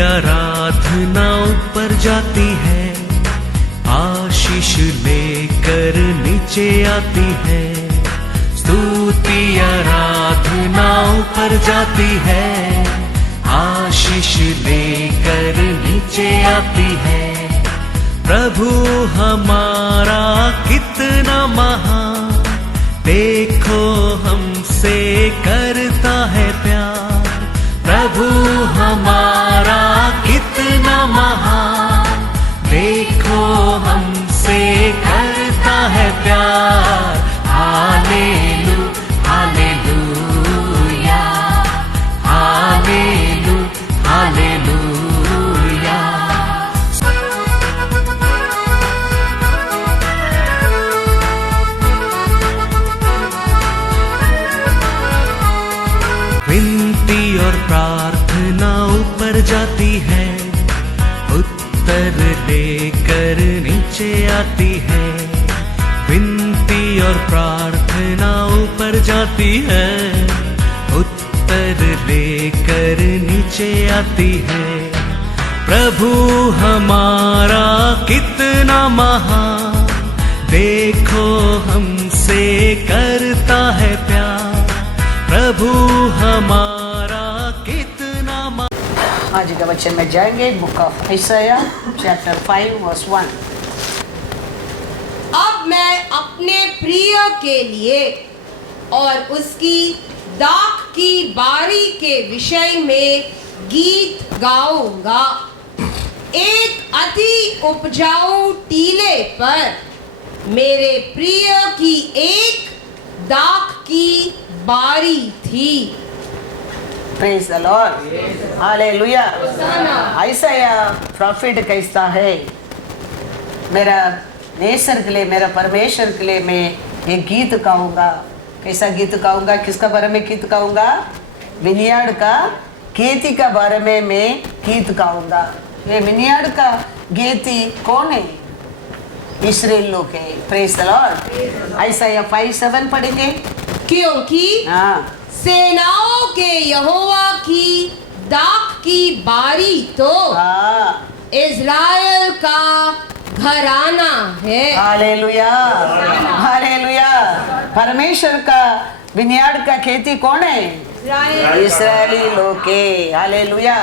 आराधना ऊपर जाती है, आशीष लेकर नीचे आती है। स्तुति आराधना ऊपर जाती है, आशीष लेकर नीचे आती है। प्रभु हमारा कितना महान, देखो हमसे करता है प्यार। प्रभु हमारा कितना महान, देखो हमसे करता है प्यार। हालेलू हालेलूया, हालेलू हालेलूया। विनती और प्रार्थना ऊपर जाती है, उत्तर लेकर नीचे आती है। विनती और प्रार्थना ऊपर जाती है, उत्तर लेकर नीचे आती है। प्रभु हमारा कितना महान, देखो हमसे करता है प्यार। प्रभु हमारा कितना आज का वचन में जाएंगे बुक ऑफ आइसाया चैप्टर 5 वर्स 1। अब मैं अपने प्रिय के लिए और उसकी दाख की बारी के विषय में गीत गाऊंगा। एक अति उपजाऊ टीले पर मेरे प्रिय की एक दाख की बारी थी। Praise the lord, hallelujah. Isaiah prophet कहता है, मेरा नेसर के लिए, मेरा परमेश्वर के लिए मैं एक गीत गाऊंगा। कैसा गीत गाऊंगा? किसका बारे में गीत गाऊंगा? विनियार्ड का खेती का बारे में मैं गीत गाऊंगा। ये विनियार्ड का खेती कौन है? इस्राएल लोग है। Praise the Lord. आइसाया 5:7 पढ़ेंगे। क्योंकि सेनाओं के यहोवा की दाख की बारी तो इज़राइल का घराना है। Hallelujah hallelujah. परमेश्वर का विनियार्ड का खेती कौन है? इस्राएली लोग के। हालेलुया।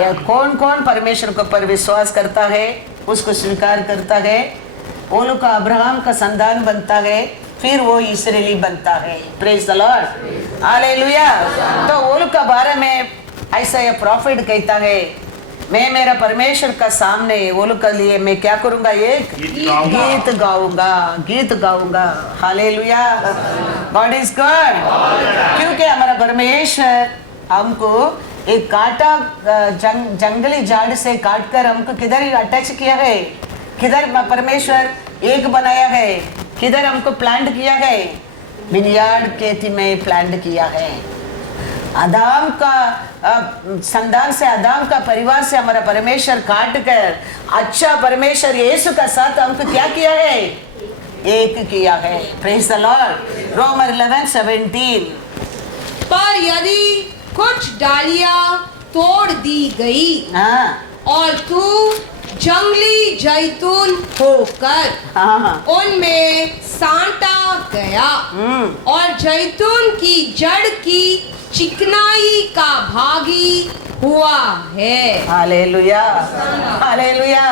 यह कौन कौन परमेश्वर के ऊपर विश्वास करता है, उसको स्वीकार करता है, वो लोग का अब्राहम का संतान बनता है, फिर वो इस्राएली बनता है। Praise the lord, hallelujah. तो वो लोग का बारे में ऐसा ये प्रॉफिट कहता है, मैं मेरा परमेश्वर का सामने वो लोग के लिए मैं क्या करूंगा? एक गीत गाऊंगा, गीत गाऊंगा। Hallelujah, God is God. क्योंकि हमारा परमेश्वर हमको एक काटा जंगली झाड़ से काटकर हमको किधर अटैच किया है? किधर परमेश्वर एक बनाया है? किधर हमको प्लांट किया है? विनियार्ड खेती में प्लांट किया है। आदम का संतान से, आदम का परिवार से हमारा परमेश्वर काट कर अच्छा परमेश्वर यीशु का साथ हमको क्या किया है? एक किया है। Praise the lord. रोमर 11:17। पर यदि कुछ डालियां तोड़ दी गई और तू जंगली जैतून होकर उनमें सांटा गया और जैतून की जड़ की चिकनाई का भागी हुआ है। Hallelujah hallelujah.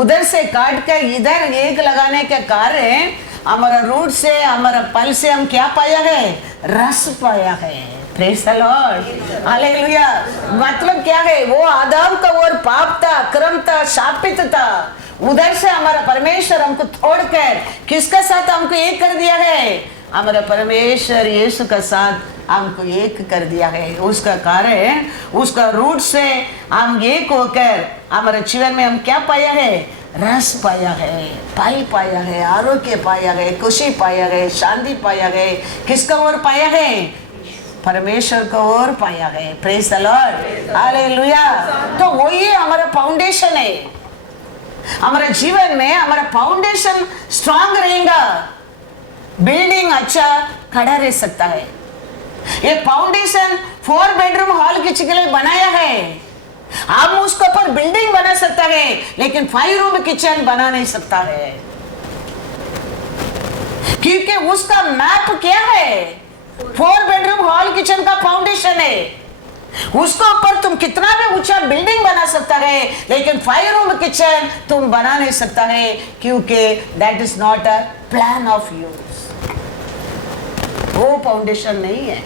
उधर से काट कर इधर एक लगाने के कारण हमारा रूट से, हमारा पल से हम क्या पाया है? रस पाया है। Praise the lord, hallelujah. मतलब क्या है? वो आदम का और पाप था, अक्रम था, शापित था। उधर से हमारा परमेश्वर हमको छोड़कर किसका साथ हमको एक कर दिया है? हमारा परमेश्वर यीशु का साथ हमको एक कर दिया है। उसका कारण, उसका रूट से हम एक होकर हमारे जीवन में हम क्या पाया है? रस पाया है, पाई पाया है, आरोग्य पाया है, खुशी पाया है, शांति पाया है। किसका ओर पाया है? परमेश्वर को और पाया है। Praise the lord, hallelujah. तो वही हमारा फाउंडेशन है। हमारा जीवन में हमारा फाउंडेशन स्ट्रांग रहेगा, बिल्डिंग अच्छा खड़ा रह सकता है। ये फाउंडेशन 4 बेडरूम हॉल के लिए बनाया है। हम उसके ऊपर बिल्डिंग बना सकता है, लेकिन 5 रूम किचन बना नहीं सकता है, क्योंकि उसका मैप क्या है? 4 बेडरूम हॉल किचन का फाउंडेशन है। उसके ऊपर तुम कितना भी ऊंचा बिल्डिंग बना सकता है, लेकिन 5 रूम किचन तुम बना नहीं सकता है, क्योंकि that is not a plan of use. वो फाउंडेशन नहीं है।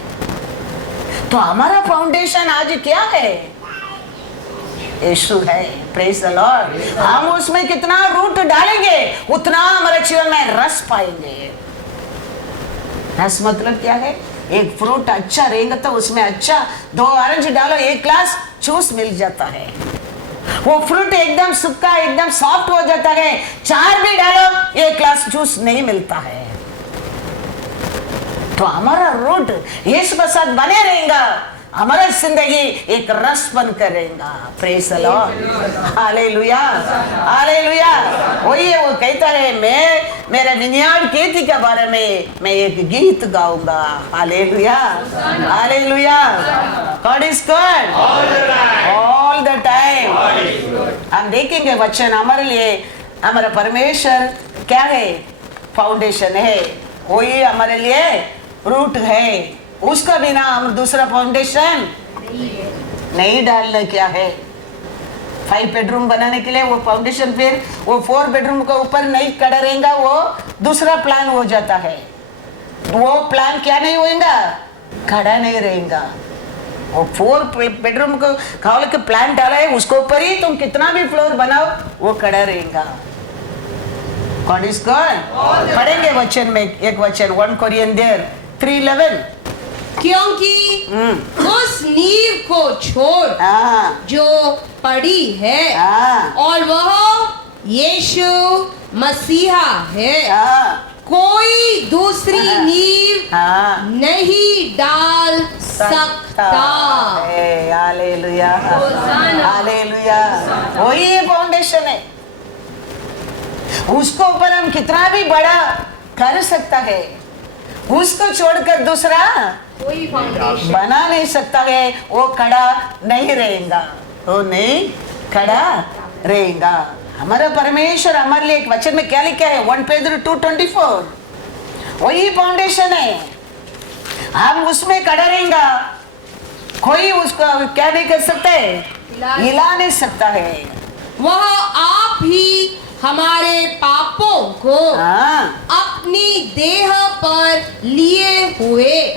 तो हमारा फाउंडेशन आज क्या है? यीशु है। Praise the Lord. हम उसमें कितना रूट डालेंगे, उतना हमारे जीवन में रस पाएंगे। रस मतलब क्या है? एक फ्रूट अच्छा रहेगा तो उसमें अच्छा 2 ऑरेंज डालो, 1 ग्लास जूस मिल जाता है। वो फ्रूट एकदम सूखा, एकदम सॉफ्ट हो जाता है, 4 भी डालो 1 ग्लास जूस नहीं मिलता है। तो हमारा रूट यीशु के साथ बने रहेगा, हमारा जिंदगी एक रस बन कर रहेगा। Praise the lord. Hallelujah, hallelujah. वही वो कहता है, मैं मेरे विनियार्ड खेती के बारे में मैं एक गीत गाऊंगा। Hallelujah, hallelujah. God is good all the time. हम देखेंगे वचन हमारे लिए, हमारा परमेश्वर क्या है? फाउंडेशन है। वही हमारे लिए रूट है। उसका बिना हम दूसरा फाउंडेशन नहीं डालना। क्या है? 5 बेडरूम बनाने के लिए वो फाउंडेशन, फिर वो 4 बेडरूम के ऊपर नहीं खड़ा रहेगा, वो दूसरा प्लान हो जाता है। वो प्लान क्या नहीं होगा? खड़ा नहीं रहेगा। वो 4 बेडरूम को खावल के प्लान डाला है, उसके ऊपर ही तुम कितना भी फ्लोर बनाओ वो खड़ा रहेगा। God is God. पढ़ेंगे वचन में एक वचन 1 कोरिन्थियर 3:11। क्योंकि उस नींव को छोड़ जो पड़ी है और वह यीशु मसीहा है, कोई दूसरी नींव नहीं डाल सकता। Hallelujah, hallelujah. वही फाउंडेशन है। उसको ऊपर हम कितना भी बड़ा कर सकता है, उसको छोड़कर दूसरा कोई फाउंडेशन बना नहीं सकता है। वो खड़ा नहीं रहेगा, वो नहीं खड़ा रहेगा। हमारा परमेश्वर हमारे लिए एक वचन में क्या लिखा है? 1 पेदर 2:24। वही फाउंडेशन है। हम उसमें खड़ा रहेगा, कोई उसको क्या नहीं कर सकता है? हिला नहीं सकता है। वह आप ही हमारे पापों को अपनी देह पर लिए हुए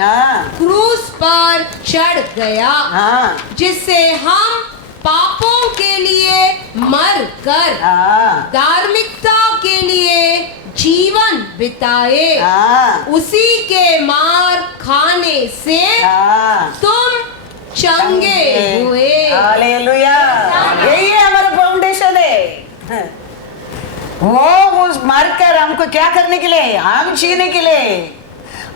क्रूस पर चढ़ गया, जिससे हम पापों के लिए मर कर धार्मिकता के लिए जीवन बिताए। उसी के मार खाने से तुम चंगे हुए। हालेलुया। यही हमारा फाउंडेशन है। वो उस मार कर हमको क्या करने के लिए? हम जीने के लिए,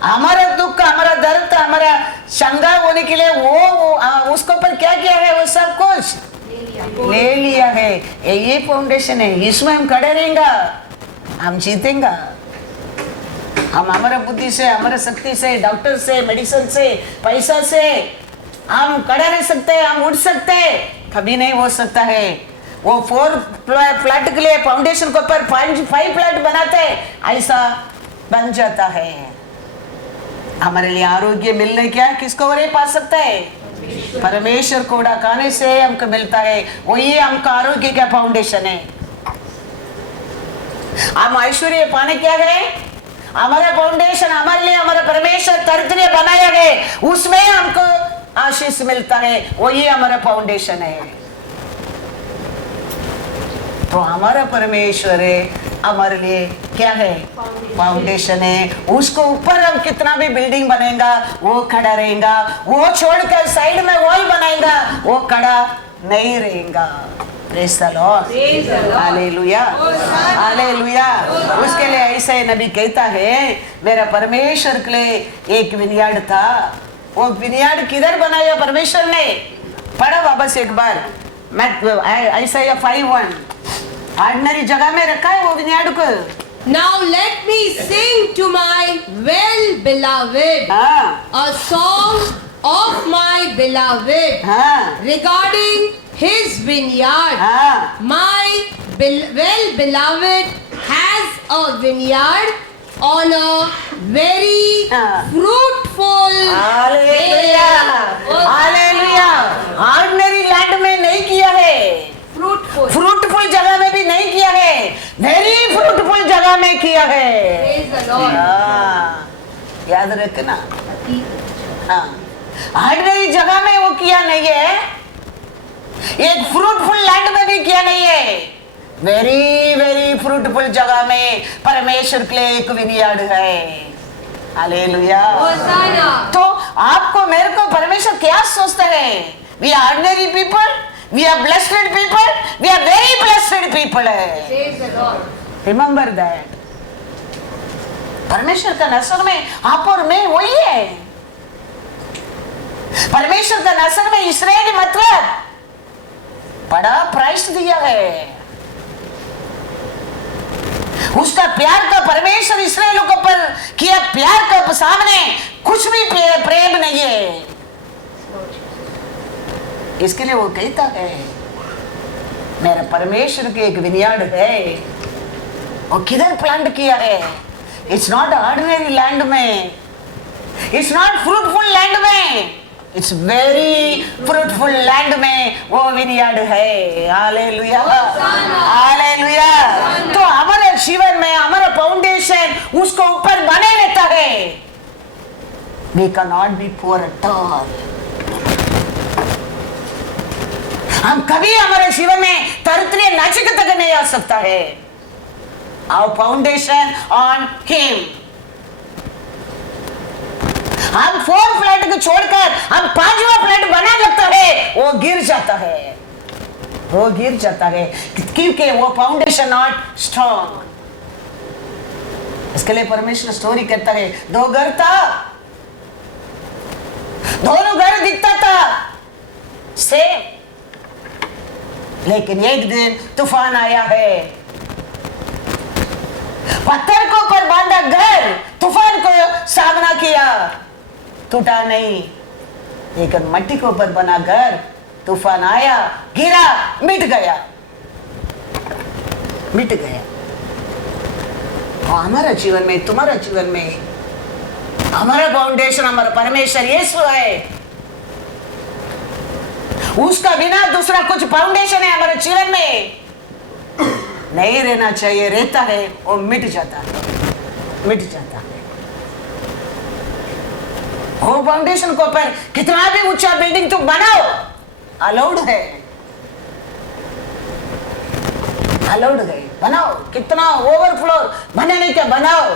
हमारा दुख, हमारा दर्द, हमारा शंका होने के लिए वो उसके ऊपर क्या किया है? वो सब कुछ ले लिया है। ये फाउंडेशन है। इसमें हम खड़े रहेंगे, हम जीतेंगे। हम हमारा बुद्धि से, हमारा शक्ति से, डॉक्टर से, मेडिसिन से, पैसा से हम खड़े रह सकते हैं, हम उठ सकते हैं? कभी नहीं हो सकता है। वो 4 फ्लैट के लिए फाउंडेशन के ऊपर 5 फ्लैट बनाते हैं, ऐसा बन जाता है। हमारे लिए आरोग्य मिलने क्या किसको और पा सकता है? परमेश्वर को खाने से हमको मिलता है। वही हमका आरोग्य का फाउंडेशन है। हम ऐश्वर्य पाने क्या है? हमारा फाउंडेशन हमारे लिए हमारा परमेश्वर तरतरीय बनाया है, उसमें हमको आशीष मिलता है। वही हमारा फाउंडेशन है। तो हमारा परमेश्वर है, हमारे लिए क्या है? फाउंडेशन है। उसको ऊपर हम कितना भी बिल्डिंग बनेगा वो खड़ा रहेगा। वो छोड़कर साइड में वॉल बनाएगा, वो खड़ा नहीं रहेगा। Praise the lord. Hallelujah, hallelujah. उसके लिए ऐसे नबी कहता है, मेरा परमेश्वर के लिए एक विनियार्ड था। वो विनियार्ड किधर बनाया परमेश्वर ने? पढ़ा वापस एक बार। ऐसा 5:1 ऑर्डिनरी जगह में रखा है वो विनियार्ड को। Now let me sing to my well beloved a song of my beloved regarding his vineyard. हाँ, My well beloved has a vineyard on a very fruitful hallelujah, Oh, hallelujah. Ordinary land में नहीं किया है, fruitful. Fruitful जगह में भी नहीं किया है, वेरी फ्रूटफुल जगह में किया है। Praise the Lord. हाँ, याद रखना। हाँ, ऑर्डिनरी जगह में वो किया नहीं है, एक फ्रूटफुल लैंड में भी किया नहीं है, वेरी वेरी फ्रूटफुल जगह में परमेश्वर के लिए एक विनियार्ड है। हालेलुया। Hosanna. तो आपको मेरे को परमेश्वर क्या सोचता है? We are ordinary people, we are blessed people, we are very blessed people है। Praise the Lord. Remember that. परमेश्वर का नजर में आप और मैं वही है। परमेश्वर का नजर में इस्राएली मतलब बड़ा प्राइस दिया है। उसका प्यार का परमेश्वर इस्राएलियों के ऊपर किया प्यार का सामने कुछ भी प्रेम नहीं है। इसके लिए वो कहता है मेरे परमेश्वर के एक विनियार्ड है। वो किधर प्लांट किया है? इट्स नॉट ऑर्डिनरी लैंड में, इट्स नॉट फ्रूटफुल लैंड में, इट्स वेरी फ्रूटफुल लैंड में वो विनियार्ड है। Hallelujah, hallelujah. तो हमारे जीवन में हमारा फाउंडेशन उसको ऊपर बने रहता है। We can not be poor at all. हम कभी हमारे जीवन में तरतरी नजक तक नहीं आ सकता है। Our foundation on Him. हम 4 फ्लैट को छोड़कर हम 5वां फ्लैट बना लगता है, वो गिर जाता है, वो गिर जाता है क्योंकि वो फाउंडेशन नॉट स्ट्रॉन्ग। इसके लिए परमेश्वर स्टोरी कहता है 2 घर था, दोनों घर दिखता था सेम, लेकिन एक दिन तूफान आया है। पत्थर को ऊपर बांधा घर, तूफान को सामना किया, टूटा नहीं, लेकिन मट्टी के ऊपर बना घर, तूफान आया, गिरा, मिट गया, मिट गया। और हमारा जीवन में, तुम्हारा जीवन में, हमारा फाउंडेशन हमारा परमेश्वर यीशु है। उसका बिना दूसरा कुछ फाउंडेशन है हमारे जीवन में नहीं रहना चाहिए, रहता है वो मिट जाता है, मिट जाता है। वो फाउंडेशन को ऊपर कितना भी ऊंचा बिल्डिंग तुम बनाओ, अलाउड है, अलाउड है, बनाओ, कितना ओवरफ्लोर बनाने का बनाओ,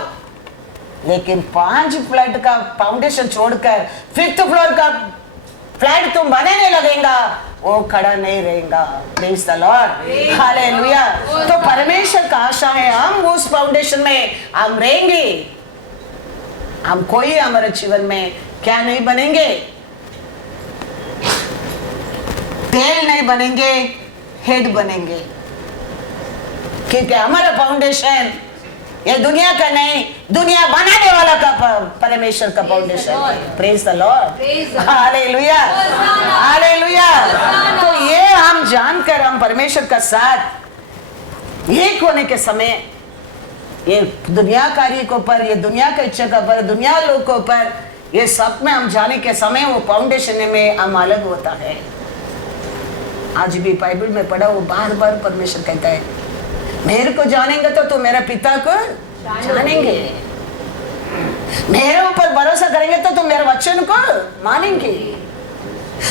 लेकिन 5 फ्लैट का फाउंडेशन छोड़कर 5th फ्लोर का फ्लैट तुम बनाने लगेगा, वो खड़ा नहीं रहेगा। Praise the lord, hallelujah. तो परमेश्वर का आशा है हम उस फाउंडेशन में हम रहेंगे। हम कोई हमारे जीवन में क्या नहीं बनेंगे, टेल नहीं बनेंगे, हेड बनेंगे, क्योंकि हमारा फाउंडेशन ये दुनिया का नहीं, दुनिया बनाने वाला का परमेश्वर का foundation. Praise the lord, hallelujah, hallelujah. तो ये हम जानकर हम परमेश्वर का साथ एक होने के समय ये दुनिया कार्य के ऊपर, ये दुनिया का इच्छा के ऊपर, दुनिया लोग के ऊपर, ये सब में हम जाने के समय वो फाउंडेशन में हम अलग होता है। आज भी बाइबल में पढ़ा, वो बार बार परमेश्वर कहता है मेरे को जानेंगे तो तुम मेरे पिता को जानेंगे, मेरे ऊपर भरोसा करेंगे तो तुम मेरे वचन को मानेंगे,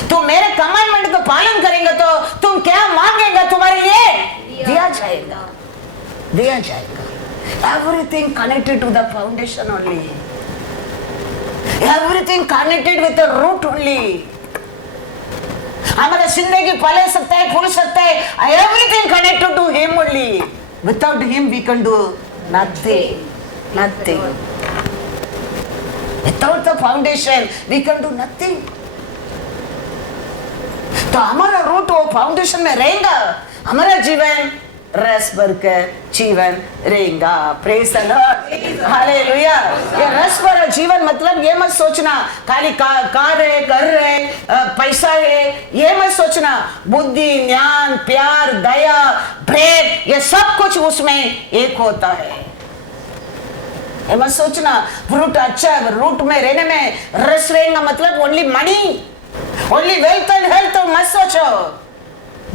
तुम मेरे कमांडमेंट को पालन करेंगे तो तुम क्या मांगेगा तुम्हारे लिए दिया जाएगा, दिया जाएगा। Everything connected to the foundation only, everything connected with the root only. हमारा जिंदगी पले सकता है, फूल सकता है, everything connected to him only. Without him we can do nothing, nothing. Without the foundation we can do nothing. तो हमारा रूट वो फाउंडेशन में रहेगा, हमारा जीवन रस भरकर जीवन रहेगा। Praise the lord, hallelujah. ये रस भरा जीवन मतलब ये मत सोचना खाली कार है, घर है, पैसा है, ये मत सोचना। बुद्धि, ज्ञान, प्यार, दया, प्रेम, ये सब कुछ उसमें एक होता है। ये मत सोचना फ्रूट अच्छा है, रूट में रहने में रस रहेगा मतलब only money, only wealth and health मत सोचो।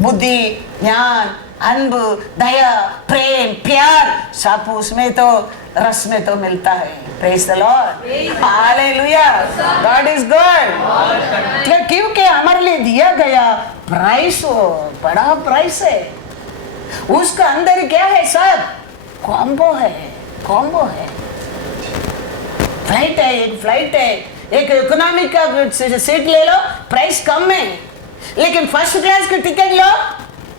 बुद्धि, ज्ञान, अன்பு, दया, प्रेम, प्यार सब उसमें तो रस में तो मिलता है। Praise the lord, hallelujah, God is good. क्योंकि हमारे लिए दिया गया प्राइस वो बड़ा प्राइस है। उसका अंदर क्या है? सब कॉम्बो है, कॉम्बो है। फ्लाइट है, एक फ्लाइट है, एक इकोनॉमी का सीट ले लो, प्राइस कम है, लेकिन फर्स्ट क्लास की टिकट लो,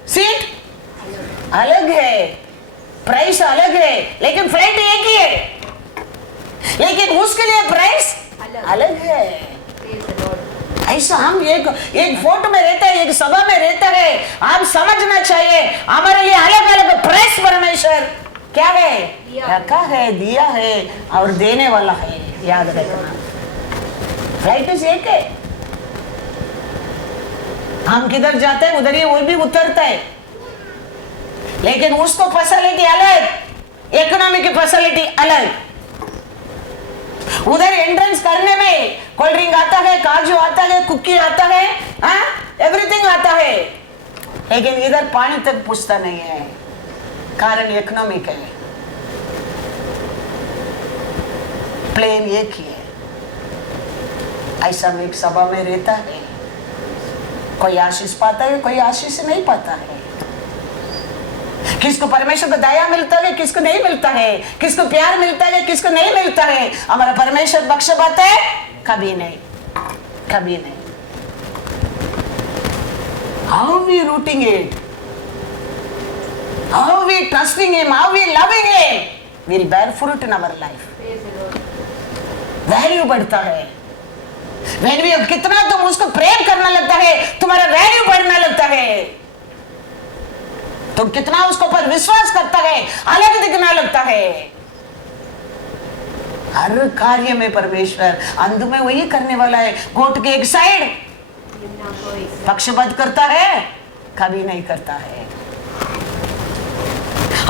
सीट अलग है, प्राइस अलग है, लेकिन फ्लाइट एक ही है, लेकिन उसके लिए प्राइस अलग है। ऐसा हम एक फोटो में रहता है, एक सभा में रहता है, आप समझना चाहिए हमारे लिए अलग अलग प्राइस परमेश्वर क्या है, रखा है, दिया है और देने वाला है। याद रखना, फ्लाइट एक है, हम किधर जाते हैं उधर ही वो भी उतरता है, लेकिन उसको फैसिलिटी अलग, इकोनॉमी की फैसिलिटी अलग। उधर एंट्रेंस करने में कोल्ड ड्रिंक आता है, काजू आता है, कुकी आता है, एवरीथिंग आता है, लेकिन इधर पानी तक पूछता नहीं है, कारण इकोनॉमिक है। प्लेन एक ही है। ऐसा में एक सभा में रहता है, कोई आशीष पाता है, कोई आशीष नहीं पाता है। किसको परमेश्वर को दया मिलता है, किसको नहीं मिलता है, किसको प्यार मिलता है, किसको नहीं मिलता है। हमारा परमेश्वर बख्शवात है? कभी नहीं, कभी नहीं। How we rooting it, how we trusting Him, how we loving Him, will bear fruit in our life. Value बढ़ता है। When we कितना तुम उसको प्रेम करना लगता है, तुम्हारा वैल्यू बढ़ना लगता है। तुम कितना उसको पर विश्वास करता है, अलग दिखना लगता है। हर कार्य में परमेश्वर अंत में वही करने वाला है। कोर्ट के एक साइड पक्षपात करता है? कभी नहीं करता है।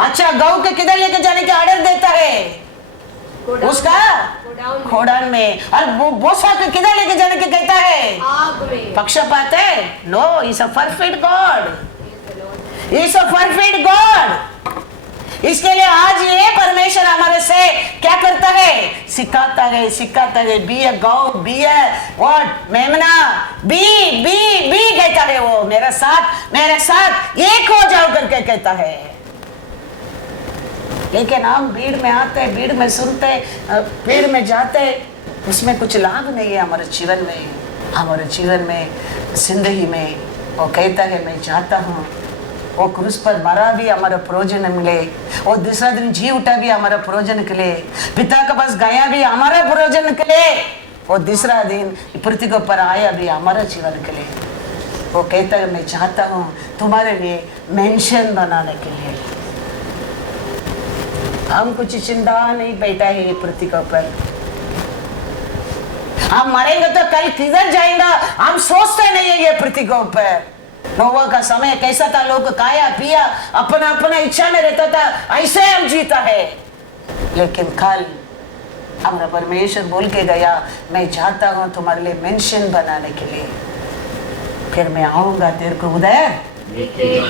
अच्छा, गौ के किधर लेके जाने के ऑर्डर देता है? उसका खोडान में। और बोसा के किधर लेके जाने के कहता है? पक्षपात है? No, is a perfect God, is a perfect God. इसके लिए आज ये परमेश्वर हमारे से क्या करता है? सिखाता है, सिखाता है। बी अ गौ, बी अ व्हाट, मेमना, बी कहता है वो, मेरे साथ एक हो जाओ करके कहता है। लेकिन हम भीड़ में आते, भीड़ में सुनते, भीड़ में जाते, उसमें कुछ लाभ नहीं है हमारे जीवन में। हमारे जीवन में, जिंदगी में वो कहता है मैं जाता हूँ, वो क्रूस पर मरा भी हमारा प्रयोजन मिले, वो दूसरा दिन जी उठा भी हमारा प्रयोजन के लिए, पिता के पास गया भी हमारा प्रयोजन के लिए, वो दूसरा दिन पृथ्वी के ऊपर आया भी हमारा जीवन के लिए। वो कहता है मैं चाहता हूँ तुम्हारे लिए मेंशन बनाने के लिए। हम कुछ चिंता नहीं बैठा है ये पृथ्वी के ऊपर। हम मरेंगे तो कल किधर जाएगा हम सोचते नहीं है ये पृथ्वी के ऊपर। नोवा का समय कैसा था, लोग खाया पिया अपना अपना इच्छा में रहता था, ऐसे हम जीता है। लेकिन कल हमारा परमेश्वर बोल के गया मैं जाता हूँ तुम्हारे लिए मेंशन बनाने के लिए, फिर मैं आऊंगा तेरे को उधर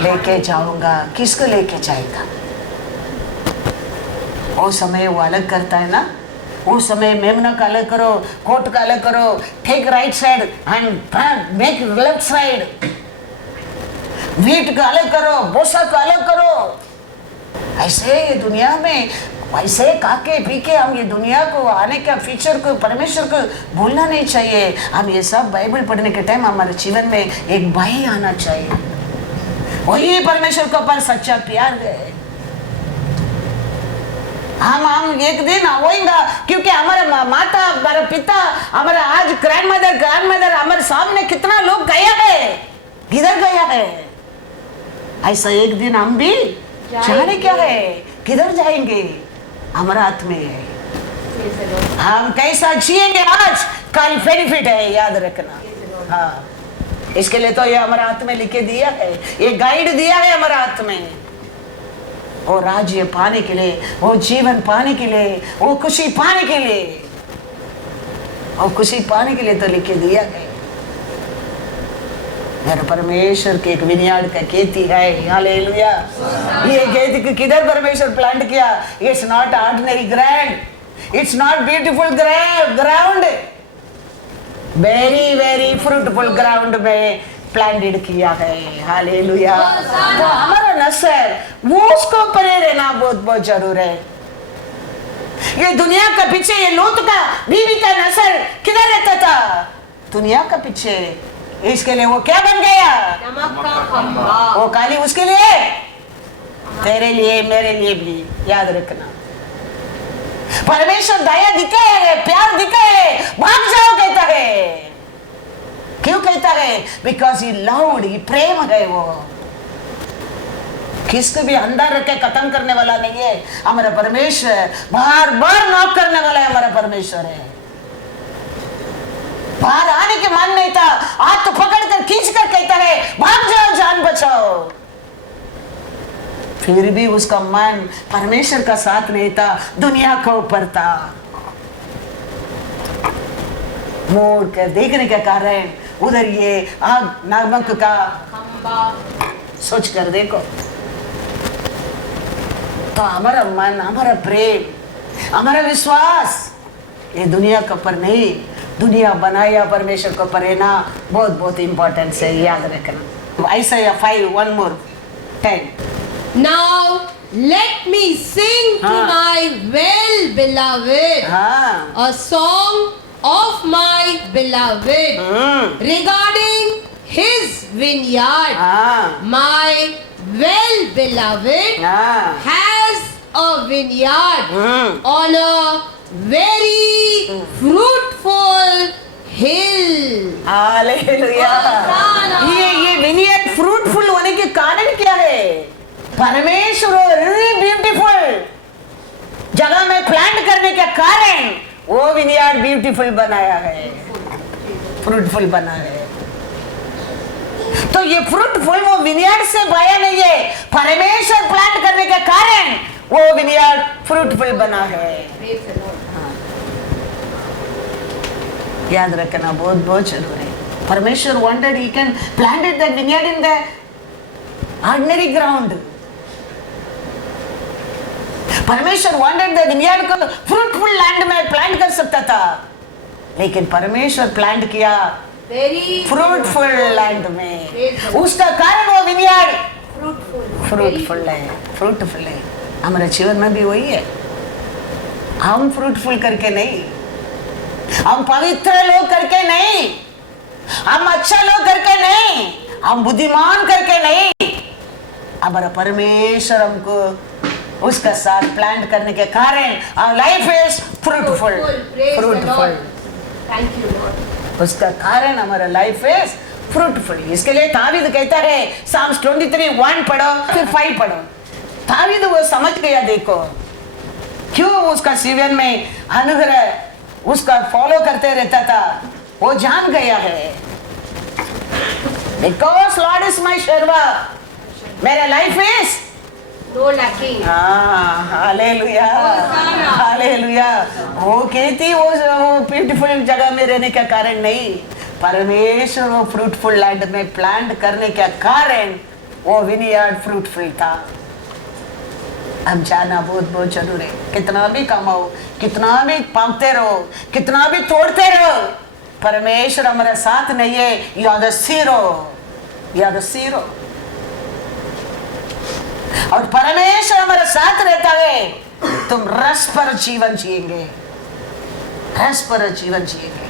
लेके जाऊंगा। किसको लेके जाएगा? वो समय वो अलग करता है ना। वो समय मेमना का अलग करो, कोट का अलग करो, take right side and make left side, wheat का अलग करो, बोसा का अलग करो। ऐसे ये दुनिया में ऐसे काके पीके हम ये दुनिया को आने का फ्यूचर को परमेश्वर को भूलना नहीं चाहिए। हम ये सब बाइबल पढ़ने के टाइम हमारे जीवन में एक भय आना चाहिए, वही परमेश्वर के ऊपर सच्चा प्यार है। हम एक दिन होएगा, क्योंकि हमारा माता, हमारा पिता, हमारा आज ग्रैंड मदर हमारे सामने कितना लोग गया है, किधर गया है। ऐसा एक दिन हम भी जाने क्या है, किधर जाएंगे, हमारा हाथ में है। हम कैसा जिएंगे आज, कल बेनिफिट है, याद रखना। हाँ, इसके लिए तो ये हमारे हाथ में लिखे दिया है, ये गाइड दिया है हमारे हाथ में। वो राज्य पाने के लिए, वो जीवन पाने के लिए, वो खुशी पाने के लिए, और खुशी पाने के लिए तो लिखे दिया है। मेरे परमेश्वर के एक विनियार्ड का खेती है, हालेलुया। ये खेती किधर परमेश्वर प्लांट किया? It's not ordinary ground, it's not beautiful ground, very very fruitful ground में प्लांटेड किया है, हालेलुया। तो हमारा नस्ल वो उसको परे रहना बहुत बहुत जरूर है। ये दुनिया का पीछे, ये लूत का बीवी का नस्ल किधर रहता था? दुनिया का पीछे। इसके लिए वो क्या बन गया? नमक का खंभा। वो काली उसके लिए, तेरे लिए, मेरे लिए भी, याद रखना। परमेश्वर दया दिखाए, प्यार दिखाए, भाग जाओ कहता है। क्यों कहता है? बिकॉज ही लव्ड, ही प्रेम है वो। किसको भी अंदर रख के खत्म करने वाला नहीं है हमारा परमेश्वर, बार बार नॉक करने वाला है हमारा परमेश्वर है। बाहर आने के मन नहीं था, हाथ तो पकड़कर खींचकर कहता है भाग जाओ, जान बचाओ। फिर भी उसका मन परमेश्वर का साथ नहीं था, दुनिया के ऊपर था। मोड़ कर देखने के कारण उधर ये आग नमक का खंभा। सोच कर देखो। तो हमारा मन, हमारा प्रेम, हमारा विश्वास ये दुनिया के ऊपर नहीं, दुनिया बनाया परमेश्वर को पर रहना बहुत बहुत इंपॉर्टेंट है, याद रखना। Isaiah 5, 1 more, 10. Now let me sing to हाँ। my well beloved हाँ, a song of my beloved regarding his vineyard. हाँ, My well beloved हाँ, has a vineyard on a very fruitful hill. Hallelujah. ये विनियड fruitful होने के कारण क्या है? परमेश्वर ब्यूटीफुल जगह में प्लांट करने के कारण वो विनियड ब्यूटीफुल बनाया है, फ्रूटफुल बना है। तो ये फ्रूटफुल वो विनियड से पाया नहीं है, परमेश्वर प्लांट करने के कारण वो विनियड फ्रूटफुल बना है। याद रखना बहुत बहुत जरूरी है। परमेश्वर wanted he can planted the vineyard in the ordinary ground. परमेश्वर wanted the vineyard को fruitful land में प्लांट कर सकता था, लेकिन परमेश्वर प्लांट किया Very फ्रूटफुल लैंड में। उसका कारण वो विनियार्ड फ्रूटफुल है, फ्रूटफुल है। हमारे जीवन में भी वही है। हम फ्रूटफुल करके नहीं, हम पवित्र लोग करके नहीं, हम अच्छा लोग करके नहीं, हम बुद्धिमान करके नहीं, हमारा परमेश्वर हमको उसका साथ प्लांट करने के कारण our life is fruitful, fruitful। Thank you, Lord. उसका कारण हमारा लाइफ इज फ्रूटफुल। इसके लिए दावीद कहता है, Psalms 23:1 पढ़ो, फिर 5 पढ़ो। दावीद वो समझ गया, देखो क्यों उसका जीवन में अनुग्रह उसका फॉलो करते रहता था, वो जान गया है। Because Lord is my shepherd, मेरा life is No lacking. Hallelujah, hallelujah. वो कहती वो ब्यूटीफुल जगह में रहने का कारण नहीं, परमेश्वर वो फ्रूटफुल लैंड में प्लांट करने के कारण वो विनियार्ड फ्रूटफुल था। अब जाना बहुत बहुत जरूरी है। कितना भी कमाओ, कितना भी पागते रहो, कितना भी तोड़ते रहो, परमेश्वर हमारे साथ नहीं है, याद सीरो, याद सीरो। और परमेश्वर हमारे साथ रहता है, तुम रस पर जीवन जिएंगे, रस पर जीवन जिएंगे।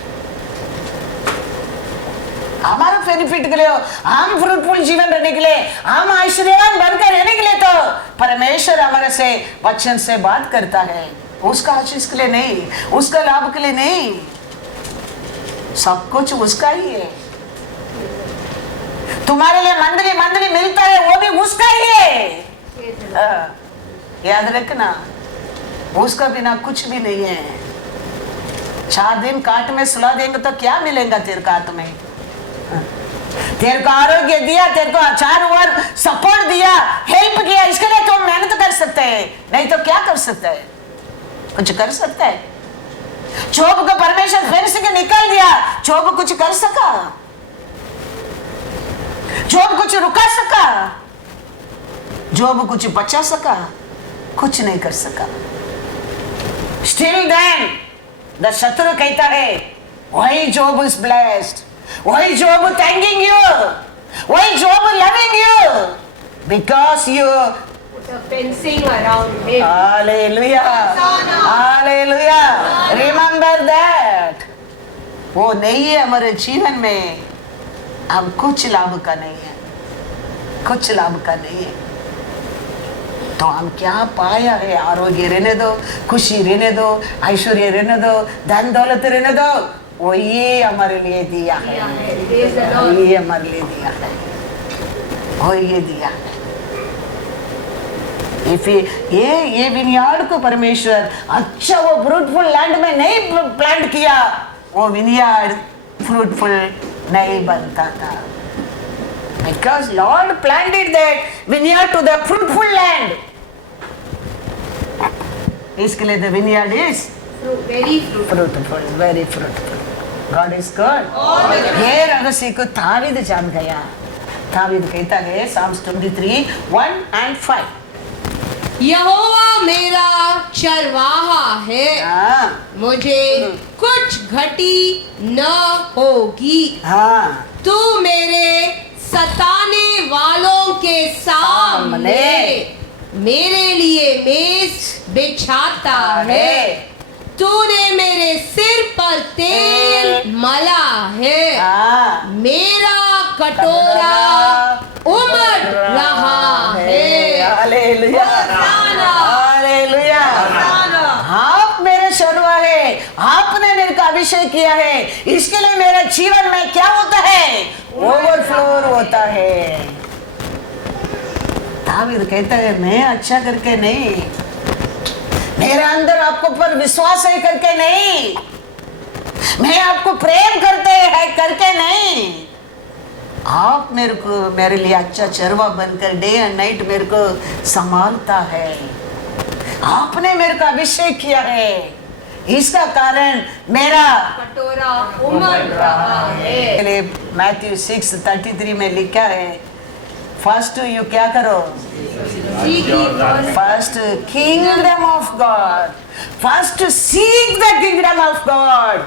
हमारा बेनिफिट के लिए, हम फ्रूटफुल जीवन रहने के लिए, हम ऐश्वर्यवान बनकर रहने के लिए तो परमेश्वर हमारे से वचन से बात करता है, उसका आशीष के लिए नहीं, उसका लाभ के लिए नहीं, सब कुछ उसका ही है। तुम्हारे लिए मंदिर मंदिर मिलता है, वो भी उसका ही है। याद रखना, उसका बिना कुछ भी नहीं है। 4 दिन काट में सुला देंगे तो क्या मिलेगा तेरे को हाथ में? तेरे को आरोग्य दिया, तेरे को चारों ओर सपोर्ट दिया, हेल्प किया, इसके लिए तो मेहनत कर सकते हैं, नहीं तो क्या कर सकता है? कुछ कर सकता है? जोब को परमेश्वर फिर से निकाल दिया, जोब कुछ कर सका? जोब कुछ रुका सका? जोब कुछ बचा सका? कुछ नहीं कर सका। स्टिल देन द शत्रु कहता है वही जोब इज ब्लेस्ड, वही जोब थैंकिंग यू, वही Job loving you, because you fencing around him. Hallelujah, hallelujah. Remember that, वो नहीं है हमारे जीवन में, हम कुछ लाभ का नहीं है, कुछ लाभ का नहीं है। तो हम क्या पाया है? आरोग्य रहने दो, खुशी रहने दो, ऐश्वर्य रहने दो, धन दौलत रहने दो, वो ये हमारे लिए दिया है, ये हमारे लिए दिया है, वो ये दिया है। ये विनयार्ड को परमेश्वर अच्छा वो फ्रूटफुल लैंड में नहीं प्लांट किया, वो विनयार्ड फ्रूटफुल नहीं बनता था। Because Lord planted that vineyard to the fruitful land. इसके लिए the vineyard is Very fruitful, very fruitful. God is good. ये रहस्य को दावीद जान गया। दावीद कहता है Psalms 23:1-5. यहोवा मेरा चरवाहा है, हाँ, मुझे कुछ घटी न होगी। हाँ, तू मेरे सताने वालों के सामने मेरे लिए मेज बिछाता है। तूने मेरे सिर पर तेल मला है, हाँ, मेरा कटोरा उमड़ रहा है। Hallelujah, hallelujah. आप मेरे शर्वा है, आपने मेरे को अभिषेक किया है, इसके लिए मेरे जीवन में क्या होता है? ओवरफ्लो होता है। दावीद कहता है मैं अच्छा करके नहीं, मेरे अंदर आपको पर विश्वास है करके नहीं, मैं आपको प्रेम करते हैं करके नहीं, आप मेरे को मेरे लिए अच्छा चरवा बनकर डे एंड नाइट मेरे को संभालता है, आपने मेरे को अभिषेक किया है, इसका कारण मेरा कटोरा उमड़ रहा है। मैथ्यू 6:33 में लिखा है फर्स्ट यू क्या करो? First kingdom of God, first seek the kingdom of God,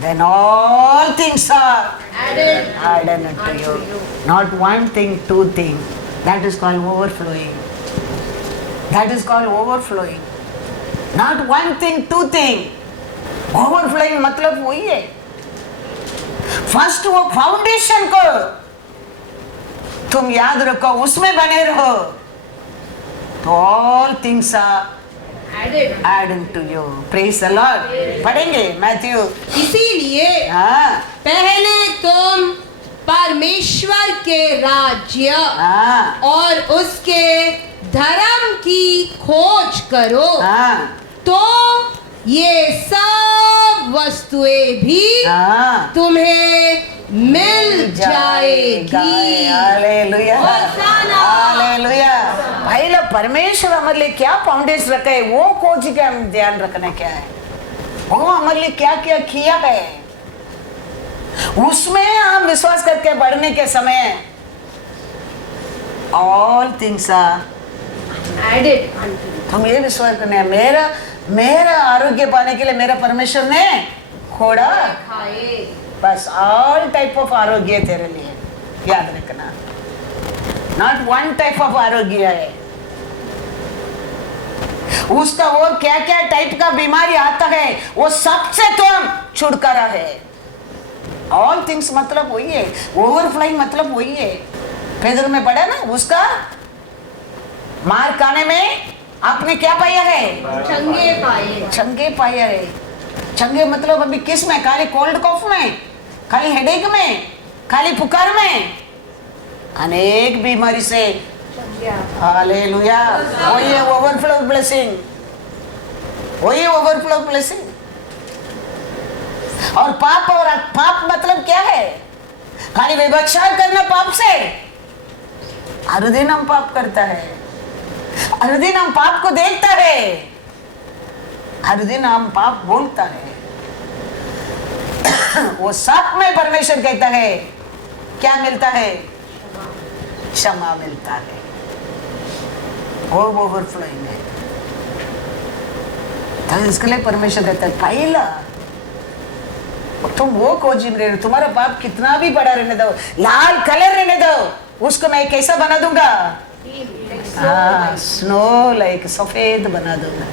then all things are added unto you. Not one thing, two things. That is called overflowing. That is called overflowing. Not one thing, two thing. Overflowing मतलब वही है। First वो foundation को तुम याद रखो, उसमें बने रहो, तो all things are added to you. Praise the Lord. पढ़ेंगे मैथ्यू। इसीलिए हाँ, पहले तुम परमेश्वर के राज्य हाँ, और उसके धर्म की खोज करो, हाँ, तो ये सब वस्तुएं भी हाँ, तुम्हें मिल जाएगी। हालेलुया, होशाना। हालेलुया। भाई लोग परमेश्वर हमारे लिए क्या फाउंडेशन रखा है, वो खोज के हम ध्यान रखना क्या है, वो हमारे लिए क्या क्या किया है, उसमें हम विश्वास करके बढ़ने के समय ऑल थिंग्स आर एडेड। हम ये विश्वास करने हैं, मेरा आरोग्य पाने के लिए मेरा परमेश्वर ने खोड़ा, खाए बस ऑल टाइप ऑफ आरोग्य तेरे लिए, याद रखना, नॉट वन टाइप ऑफ आरोग्य है, उसका वो क्या क्या टाइप का बीमारी आता है वो सबसे तुम छुटकारा है। ऑल थिंग्स मतलब वही है, ओवरफ्लोइंग मतलब वही है। पेदर में पढ़ा ना, उसका मार खाने में आपने क्या पाया है? चंगे पाए। चंगे पाया है। चंगे मतलब अभी किस में? खाली कोल्ड कॉफ में, खाली हेडेक में, खाली पुकार में, अनेक बीमारी से हालेलुया। वही है ओवरफ्लो ब्लेसिंग, वही ओवरफ्लो ब्लेसिंग। और पाप मतलब क्या है? खाली व्यभिचार करना पाप से? हर दिन हम पाप करता है, हर दिन हम पाप को देखता है, हर दिन हम पाप बोलता है। वो सब में परमेश्वर कहता है क्या मिलता है? क्षमा मिलता है। वो ओवरफ्लोइंग है। तो इसके लिए परमेश्वर कहता है पहला तुम वो खोजिम रहे, तुम्हारा पाप कितना भी बड़ा रहने दो, लाल कलर रहने दो, उसको मैं कैसा बना दूंगा? स्नो लाइक सफेद बना दूंगा।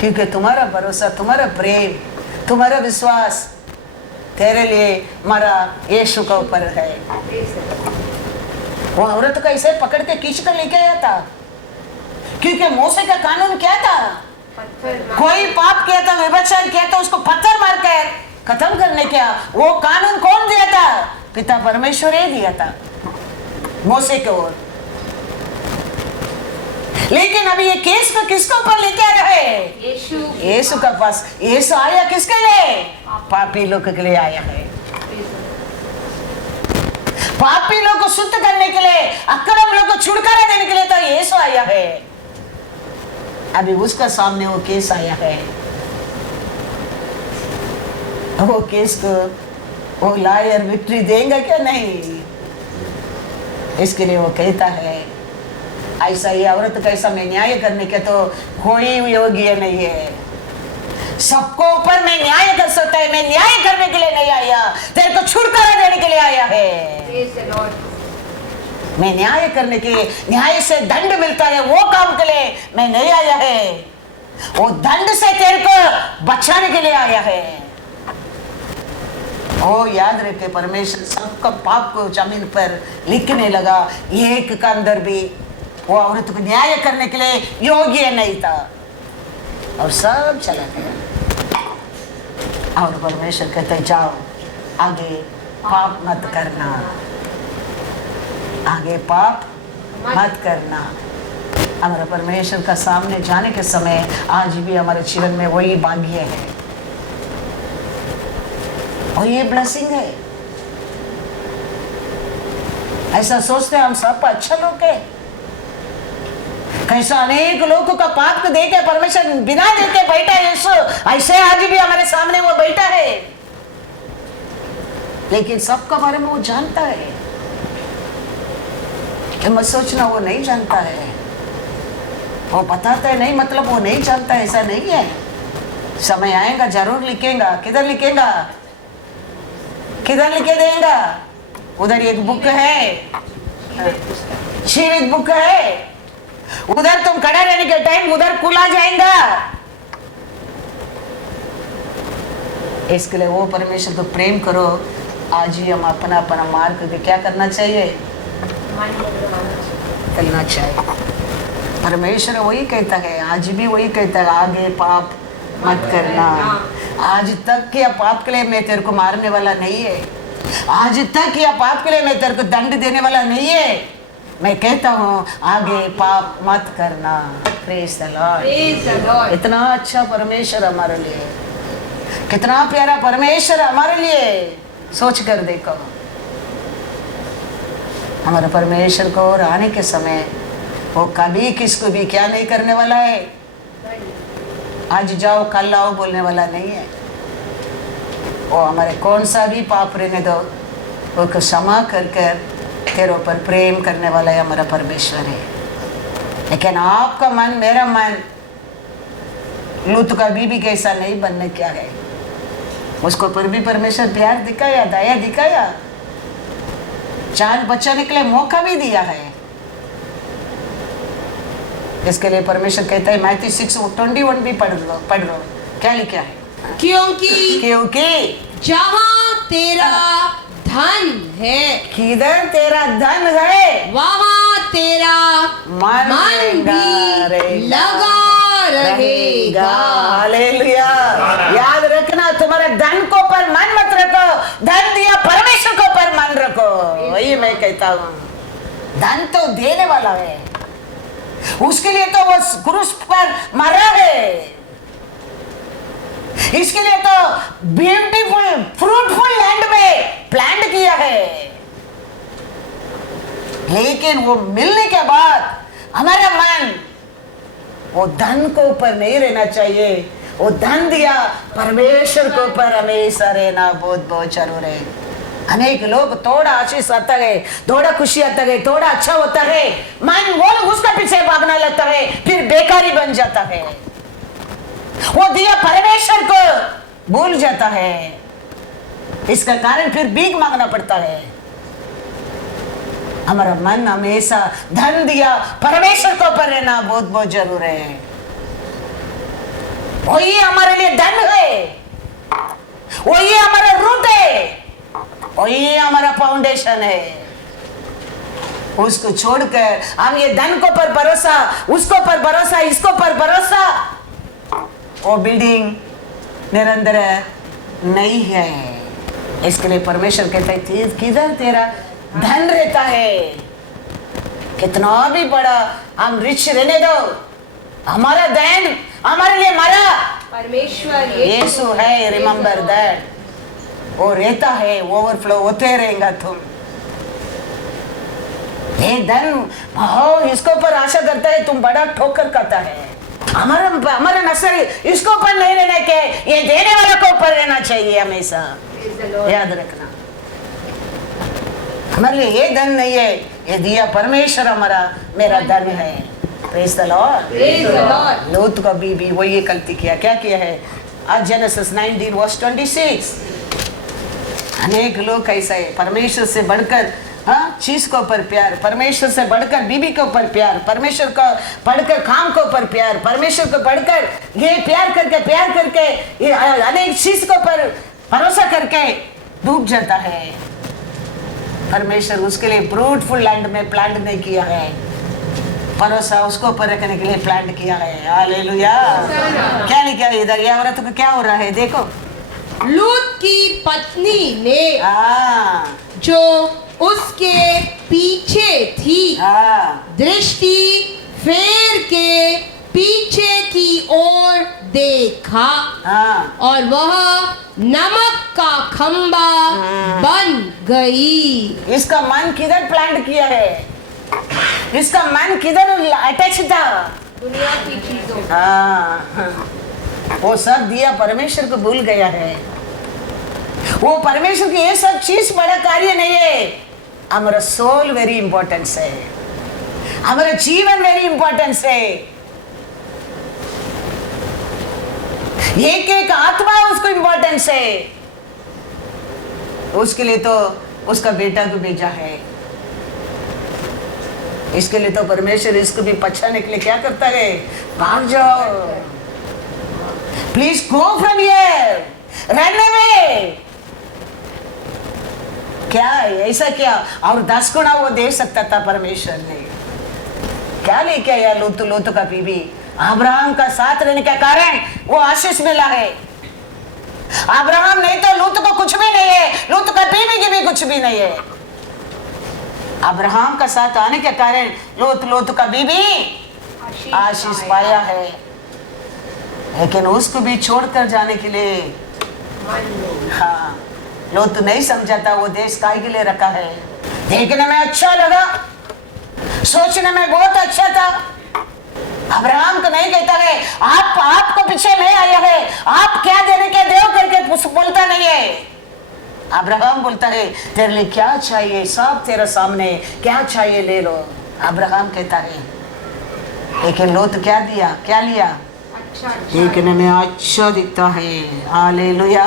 क्योंकि तुम्हारा भरोसा, तुम्हारा प्रेम, तुम्हारा विश्वास तेरे लिए हमारा यीशु का ऊपर है। वो औरत को ऐसे पकड़ के खींच कर लेके आया था, क्योंकि मूसा का कानून क्या था? कोई पाप किया था, व्यभिचार किया था, उसको पत्थर मारकर खत्म करने का वो कानून कौन दिया था? पिता परमेश्वर ही दिया था मूसा के ओर। लेकिन अभी ये केस को किसके ऊपर लेके आ रहे हैं? यीशु का पास। यीशु आया किसके लिए? पापी लोग के लिए आया है। पापी लोग को शुद्ध करने के लिए, अक्रम लोग को छुटकारा देने के लिए तो यीशु आया है। अभी उसका सामने वो केस आया है। वो केस को वो लायर विक्ट्री देंगे क्या? नहीं। इसके लिए वो कहता है ऐसा ये औरत कैसा मैं न्याय करने के तो कोई योग्य नहीं है। सबको ऊपर मैं न्याय कर सकता है, मैं न्याय करने के लिए नहीं आया, तेरे को छुटकारा देने के लिए आया है। मैं न्याय करने के लिए, न्याय से दंड मिलता है वो काम के लिए मैं नहीं आया है, वो दंड से तेरे को बचाने के लिए आया है। ओ याद रखे परमेश्वर सबका पाप को जमीन पर लिखने लगा, एक का अंदर भी वो औरत को न्याय करने के लिए योग्य नहीं था और सब चला गया। और परमेश्वर कहते जाओ आगे पाप मत करना, आगे पाप मत करना। हमारा परमेश्वर का सामने जाने के समय आज भी हमारे जीवन में वही भाग्य है और ये ब्लेसिंग है। ऐसा सोचते हम सब अच्छा लोग है, कैसा अनेक लोगों का पाप को देखे परमेश्वर बिना देखे बैठा है यीशु, ऐसे आज भी हमारे सामने वो बैठा है। लेकिन सबका बारे में वो जानता है, मत सोचना वो नहीं जानता है, वो बताता है नहीं मतलब वो नहीं जानता है, ऐसा नहीं है। समय आएगा जरूर लिखेगा। किधर लिखेगा? किधर लिखे देगा? उधर एक बुक है, जीवित बुक है, उधर तुम खड़ा रहने के टाइम उधर खुला जाएगा। इसके लिए वो परमेश्वर को प्रेम करो। आज ही हम अपना अपना मार्ग क्या करना चाहिए? चलना चाहिए। परमेश्वर वही कहता है, आज भी वही कहता है, आगे पाप मत करना। आज तक या पाप के लिए मैं तेरे को मारने वाला नहीं है, आज तक या पाप के लिए मैं तेरे को दंड देने वाला नहीं है। मैं कहता हूँ आगे पाप मत करना। Praise the Lord. इतना अच्छा परमेश्वर हमारे लिए, कितना प्यारा परमेश्वर हमारे लिए। सोच कर देखो, हमारे परमेश्वर को और आने के समय वो कभी किसको भी क्या नहीं करने वाला है। आज जाओ कल आओ बोलने वाला नहीं है। वो हमारे कौन सा भी पाप रहने दो, वो क्षमा कर कर तेरे ऊपर प्रेम करने वाला है हमारा परमेश्वर है। लेकिन आपका मन, मेरा मन लूत का बीबी कैसा नहीं बनने क्या है। उसको पर भी परमेश्वर प्यार दिखाया, दया दिखाया, जान बचाने के लिए मौका भी दिया है। इसके लिए परमेश्वर कहता है मैथ्यू 6:21 भी पढ़ लो। क्या लिखा है? क्योंकि जहाँ तेरा धन है, किधर तेरा धन है वहाँ तेरा मन भी लगा रहेगा। हालेलुया। याद रखना, तुम्हारे धन को पर मन मत रखो, धन दिया परमेश्वर को पर मन रखो। वही मैं कहता हूँ, धन तो देने वाला है, उसके लिए तो वो क्रूस पर मरा है, इसके लिए तो ब्यूटीफुल फ्रूटफुल लैंड में प्लांट किया है। लेकिन वो मिलने के बाद हमारा मन वो धन को ऊपर नहीं रहना चाहिए, वो धन दिया परमेश्वर को ऊपर हमेशा रहना बहुत बहुत जरूर है। अनेक लोग थोड़ा आशीष आता है, थोड़ा खुशी आता है, थोड़ा अच्छा होता है, मन वो लोग उसका पीछे भागना लगता है, फिर बेकारी बन जाता है, वो दिया परमेश्वर को भूल जाता है। इसका कारण फिर भीख मांगना पड़ता है। हमारा मन हमेशा धन दिया परमेश्वर को पर रहना बहुत बहुत जरूर है। वही हमारे लिए धन है, वही हमारा रूट है, वही हमारा फाउंडेशन है। उसको छोड़कर हम ये धन को पर भरोसा, उसको पर भरोसा, इसको पर भरोसा, वो बिल्डिंग निरंतर नहीं है। इसके लिए परमेश्वर कहता है किधर तेरा धन रहता है, कितना भी बड़ा हम रिच रहने दो, हमारा धन हमारे लिए मरा परमेश्वर यीशु है। रिमेंबर दैट, वो रहता है, ओवरफ्लो होते रहेगा। तुम ये धन इसको पर आशा करता है, तुम बड़ा ठोकर खाता है। हमारा नजर इसको पर नहीं रहना के, ये देने वाले को ऊपर रहना चाहिए हमेशा, याद रखना। हमारे लिए ये धन नहीं है, ये दिया परमेश्वर हमारा मेरा धन है। Praise the Lord. लूत का बीबी वो ये गलती किया, क्या किया है? आज जेनेसिस 19:26। अनेक लोग कैसा है, परमेश्वर से बढ़कर चीज को ऊपर प्यार, परमेश्वर से बढ़कर बीबी के ऊपर प्यार, परमेश्वर को बढ़कर काम को ऊपर प्यार, परमेश्वर को बढ़कर ये प्यार करके ये अनेक चीज को ऊपर भरोसा करके डूब जाता है। परमेश्वर उसके लिए फ्रूटफुल लैंड में प्लांट नहीं किया है, भरोसा उसको ऊपर रखने के लिए प्लांट किया है। हालेलुया। क्या लिखा है इधर? ये औरत को क्या हो रहा है देखो। लूत की पत्नी ने जो उसके पीछे थी दृष्टि फेर के पीछे की ओर देखा और वह नमक का खंबा बन गई। इसका मन किधर प्लांट किया है? इसका मन किधर अटैच था? दुनिया की चीजों। वो सब दिया परमेश्वर को भूल गया है। वो परमेश्वर की ये सब चीज बड़ा कार्य नहीं है। हमारा सोल वेरी इंपॉर्टेंस है, हमारा जीवन वेरी इंपॉर्टेंस है। एक एक आत्मा उसको इंपॉर्टेंस है। उसके लिए तो उसका बेटा को भेजा है। इसके लिए तो परमेश्वर इसको भी बचाने के लिए क्या करता है? भाग जाओ, please go from here, run away. क्या ऐसा क्या? और 10 गुना वो दे सकता था परमेश्वर ने। क्या लेके आया लूत का बीबी? अब्राहम का साथ रहने के कारण वो आशीष मिला है। अब्राहम नहीं तो लूत को कुछ भी नहीं है, लूत का बीबी की भी कुछ भी नहीं है। अब्राहम का साथ आने के कारण लूत का बीबी आशीष पाया है। लेकिन उसको भी छोड़कर जाने के लिए लूत नहीं समझा था वो देश काहे के लिए रखा है। देखने में अच्छा लगा, सोचने में बहुत अच्छा था। अब्राहम को नहीं कहता है आपको पीछे नहीं आया है, आप क्या देने के देव करके बोलता नहीं है। अब्राहम बोलता है तेरे लिए क्या चाहिए, सब तेरे सामने, क्या चाहिए ले लो। अब्राहम कहता है। लेकिन लूत क्या दिया, क्या लिया? देखने में अच्छा दिखता है। हालेलुया।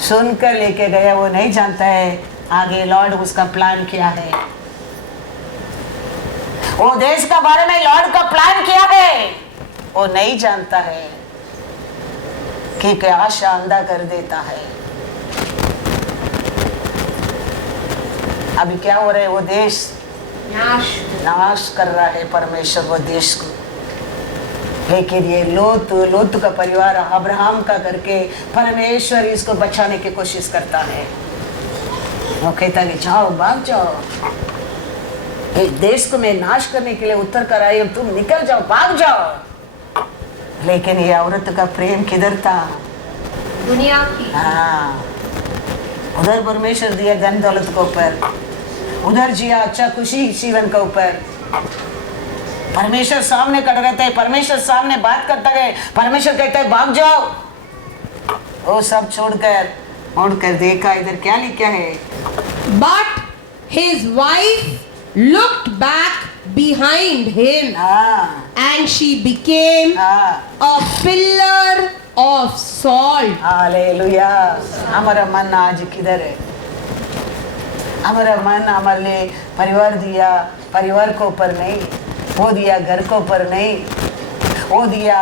सुनकर लेके गया, वो नहीं जानता है आगे लॉर्ड उसका प्लान क्या है। वो देश का बारे में लॉर्ड का प्लान क्या है वो नहीं जानता है कि आशा अंधा कर देता है। अभी क्या हो रहा है? वो देश नाश कर रहा है परमेश्वर वो देश को। लेकिन ये लूत का परिवार अब्राहम का करके परमेश्वर इसको बचाने की कोशिश करता है। वो कहता है जाओ, भाग जाओ, एक देश को मैं नाश करने के लिए उत्तर कर आई हूं, तुम निकल जाओ, भाग जाओ। लेकिन ये औरत का प्रेम किधर था? दुनिया की। हाँ, उधर परमेश्वर दिया धन दौलत के ऊपर, उधर जिया अच्छा खुशी जीवन के ऊपर। परमेश्वर सामने खड़े रहते हैं, परमेश्वर सामने बात करता है, परमेश्वर कहता है भाग जाओ। वो सब छोड़कर मुड़कर देखा, इधर क्या लिखा है? But his wife looked back behind him हाँ and she became हाँ, a pillar of salt. Hallelujah. हमारा मन आज किधर है? हमारा मन हमारे लिए परिवार दिया, परिवार को ऊपर नहीं, वो दिया घर को ऊपर नहीं, वो दिया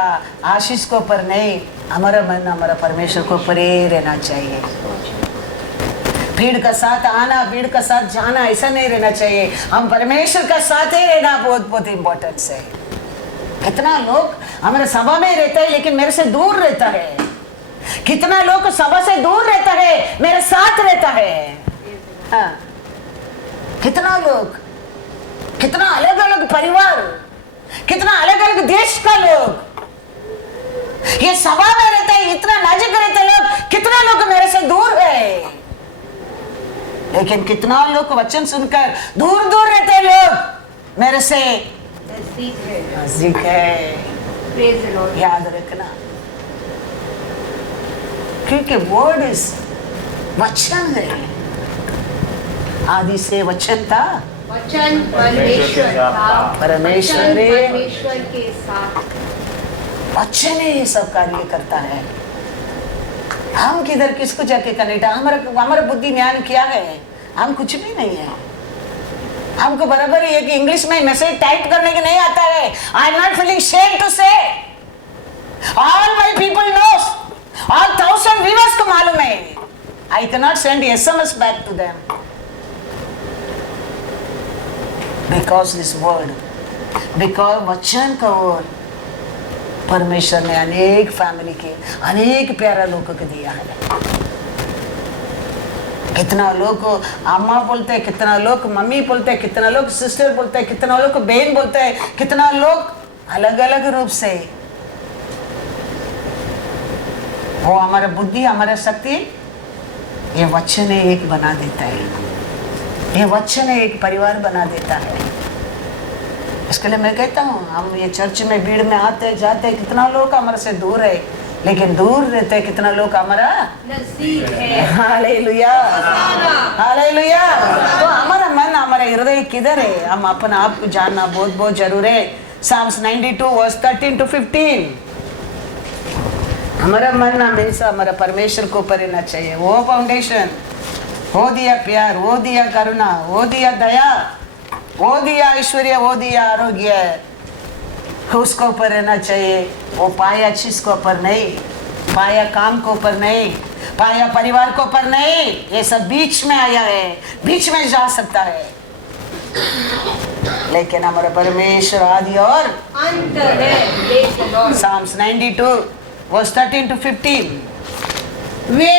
आशीष को ऊपर नहीं। हमारा मन हमारा परमेश्वर को ऊपर ही रहना चाहिए। भीड़ का साथ आना, भीड़ का साथ जाना, ऐसा नहीं रहना चाहिए। हम परमेश्वर का साथ ही रहना बहुत बहुत इम्पोर्टेंस है। कितना लोग हमारे सभा में रहता है लेकिन मेरे से दूर रहता है, कितना लोग सभा से दूर रहता है मेरे साथ रहता है। हाँ, कितना लोग, कितना अलग अलग परिवार, कितना अलग अलग देश का लोग ये सभा में रहता है, इतना नाजुक रहते लोग, कितना लोग मेरे से दूर है। लेकिन कितना लोग वचन सुनकर दूर दूर रहते लोग मेरे से नजदीक है। Praise the Lord. याद रखना, क्योंकि वर्ड इज वचन है। आदि से वचन था, वचन परमेश्वर था, परमेश्वर वचन ने, परमेश्वर के साथ। वचन ही ये सब कार्य करता है। हम किधर किसको जाके कनेक्ट? हमारा बुद्धि ज्ञान क्या है? हम कुछ भी नहीं है। हमको बराबर ये कि इंग्लिश में मैसेज टाइप करने के नहीं आता है। I am not feeling shame to say, all my people knows, all 1000 viewers को मालूम है। I can not send SMS back to them because this word, because वचन का वर्ड परमेश्वर ने अनेक फैमिली के, अनेक प्यारा लोगों को दिया है। कितना लोग अम्मा बोलते हैं, कितना लोग मम्मी बोलते हैं, कितना लोग सिस्टर बोलते हैं, कितना लोग बहन बोलते हैं, कितना लोग अलग अलग रूप से। वो हमारा बुद्धि, हमारा शक्ति, ये वचन एक बना देता है। ये वचन एक परिवार बना देता है। इसके लिए मैं कहता हूँ, हम ये चर्च में भीड़ में आते जाते, कितना लोग हमारे से दूर है, लेकिन दूर रहते कितना लोग हमारा नजदीक है। Hallelujah, hallelujah. तो हमारा मन, हमारा हृदय किधर है? हम अपना आप को जानना बहुत बहुत जरूर है। Psalms 92 verse 13 to 15। हमारा मन हमेशा हमारा परमेश्वर को ऊपर रहना चाहिए। वो फाउंडेशन, वो दिया प्यार, वो दिया करुणा, वो दिया दया, वो दिया ऐश्वर्य, वो दिया आरोग्य, उसको ऊपर रहना चाहिए। वो पाया चीज को ऊपर नहीं, पाया काम को ऊपर नहीं, पाया परिवार को ऊपर नहीं। ये सब बीच में आया है, बीच में जा सकता है। लेकिन हमारा परमेश्वर आदि और अंत है। Praise the Lord. Psalms 92 verse 13 to 15। वे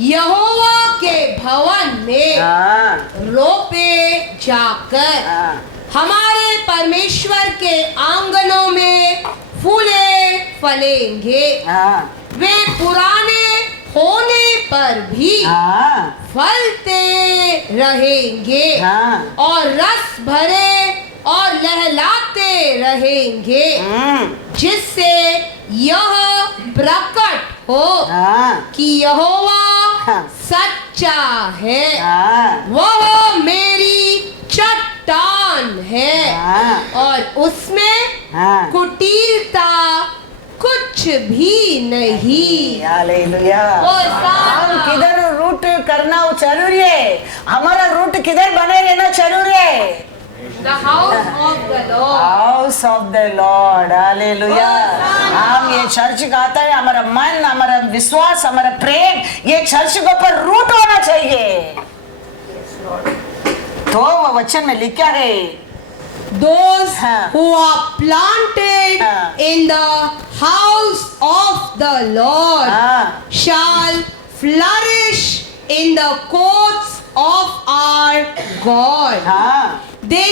यहोवा के भवन में हाँ, रोपे जाकर हाँ, हमारे परमेश्वर के आंगनों में फूले फलेंगे। हाँ, वे पुराने होने पर भी हाँ, फलते रहेंगे हाँ, और रस भरे और लहलाते रहेंगे, जिससे यह प्रकट हो हाँ, कि यहोवा हाँ, सच्चा है, हाँ, वह मेरी चट्टान है हाँ, और उसमें हाँ। कुटिलता कुछ भी नहीं। हालेलुया। होशाना। हम किधर रूट करना जरूरी है, हमारा रूट किधर बने रहना जरूरी है। The house of the Lord. House of the lord. Hallelujah. हम ये चर्च का आता है, हमारा मन, हमारा विश्वास, हमारा प्रेम ये चर्च के ऊपर रूट होना चाहिए। तो वो वचन में लिखा है, Those हाँ। who are planted हाँ। in the house of the Lord हाँ, shall flourish in the courts of our God. हाँ, they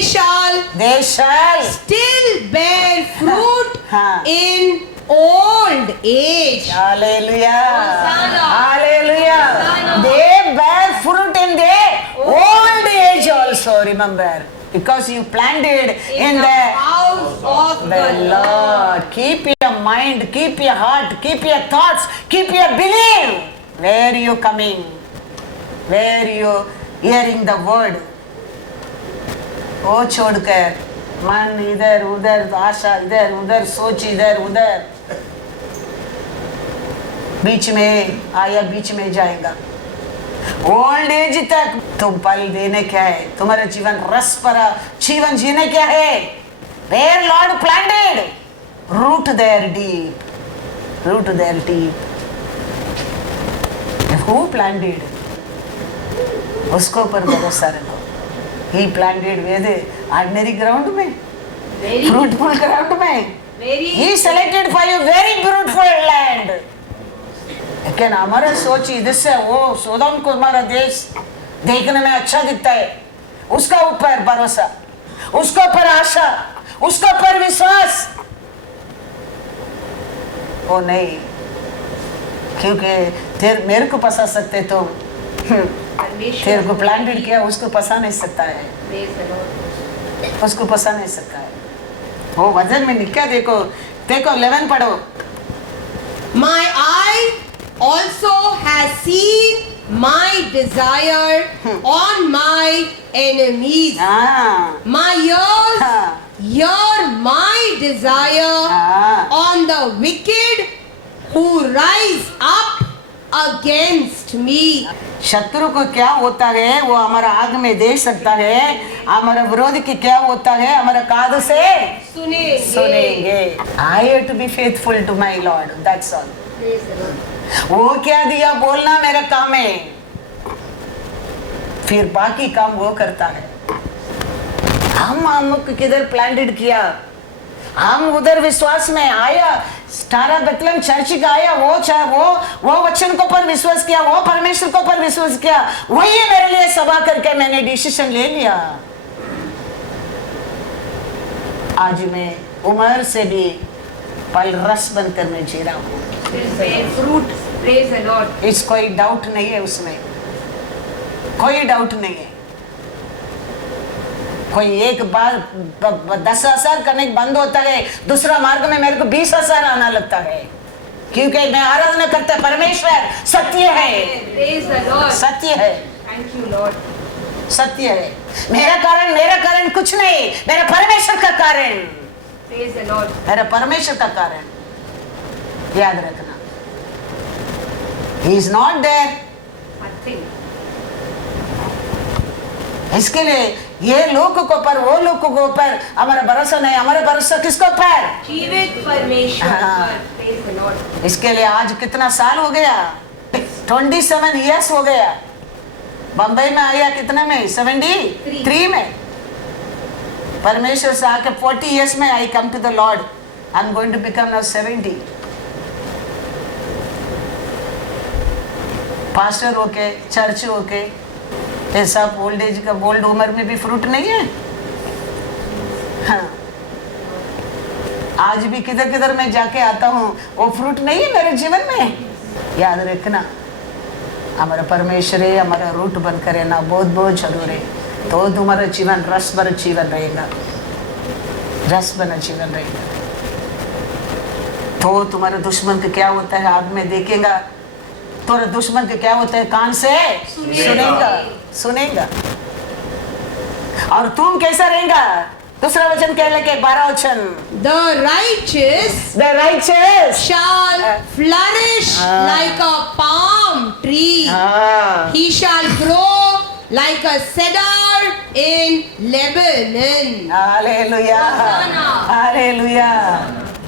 shall still bear fruit हाँ. in old age. Hallelujah. Hosanna. Hallelujah. Hosanna. They bear fruit in their old age also, remember. Because you planted in the house of the Lord. Keep your mind, keep your heart, keep your thoughts, keep your belief. Where you coming? Where you hearing the word? वो छोड़कर मन इधर उधर, आशा इधर उधर, सोच इधर उधर, बीच में आया बीच में जाएगा। ओल्ड एज तक तुम पल देने क्या है? तुम्हारा जीवन रस भरा जीवन जीने क्या है? Where Lord planted, root there deep, root there deep. Who planted? उसको पर भरोसा रखो। He planted where the ordinary ground में, fruitful ground में. He selected for you very beautiful land. लेकिन हमारा सोच इधर से वो सोदम को हमारा देश देखने में अच्छा दिखता है, उसका ऊपर भरोसा, उसका ऊपर आशा, उसका ऊपर विश्वास वो नहीं, क्योंकि मेरे को फंसा सकते तो तेरे को प्लांटेड किया उसको फंसा नहीं सकता है, उसको फंसा नहीं सकता है। वो वजन में निका देखो 11 पढ़ो। My eye also has seen my desire on my enemies. My ears hear my desire on the wicked who rise up against me. शत्रु को क्या होता है वो हमारा आग में दे सकता है, हमारा विरोध की क्या होता है हमारा कान से सुनेंगे। I have to be faithful to my Lord, that's all. वो क्या दिया बोलना मेरा काम है, फिर बाकी काम वो करता है। हम किधर प्लांटेड किया, हम उधर विश्वास में आया, स्टारा बेथलेम चर्च का आया, वो वचन को पर विश्वास किया, वो परमेश्वर को पर विश्वास किया, वही मेरे लिए सभा करके मैंने डिसीजन ले लिया। आज मैं उम्र से भी पल रस बनकर मैं जी रहा हूँ। इस कोई डाउट नहीं है, उसमें कोई डाउट नहीं है। कोई एक बार 10,000 करने बंद होता है, दूसरा मार्ग में मेरे को 20,000 आना लगता है, क्योंकि मैं आराधना करता परमेश्वर सत्य है, सत्य है, सत्य है। मेरा कारण कुछ नहीं, मेरा परमेश्वर का कारण, मेरा परमेश्वर का कारण याद रखना। He is not there. इसके लिए ये लोगों को पर वो लोगों को पर हमारा भरोसा नहीं, हमारा भरोसा किसको पर? जीवित परमेश्वर पर। इसके लिए आज कितना साल हो गया? 27 इयर्स हो गया। बंबई में आया कितने में? 73 में। परमेश्वर से आके 40 इयर्स में I come to the lord. I am going to become now 70। Pastor होके, चर्च होके, ये सब ओल्ड एज का ओल्ड उम्र में भी फ्रूट नहीं है। हाँ। आज भी किधर किधर मैं जाके आता हूँ, वो फ्रूट नहीं है मेरे जीवन में। याद रखना, हमारा परमेश्वर है, हमारा रूट बनकर रहना बहुत बहुत जरूरी है। तो तुम्हारा जीवन रस भरा जीवन रहेगा, रस भरा जीवन रहेगा। तो तुम्हारे दुश्मन का क्या होता है आग में देखेगा, तो दुश्मन के क्या होता है कान से सुनेगा। और तुम कैसा रहेगा? दूसरा वचन कह लेके 12 वचन, The righteous shall flourish like a palm tree. He shall grow like a cedar in Lebanon. Hallelujah. Hallelujah.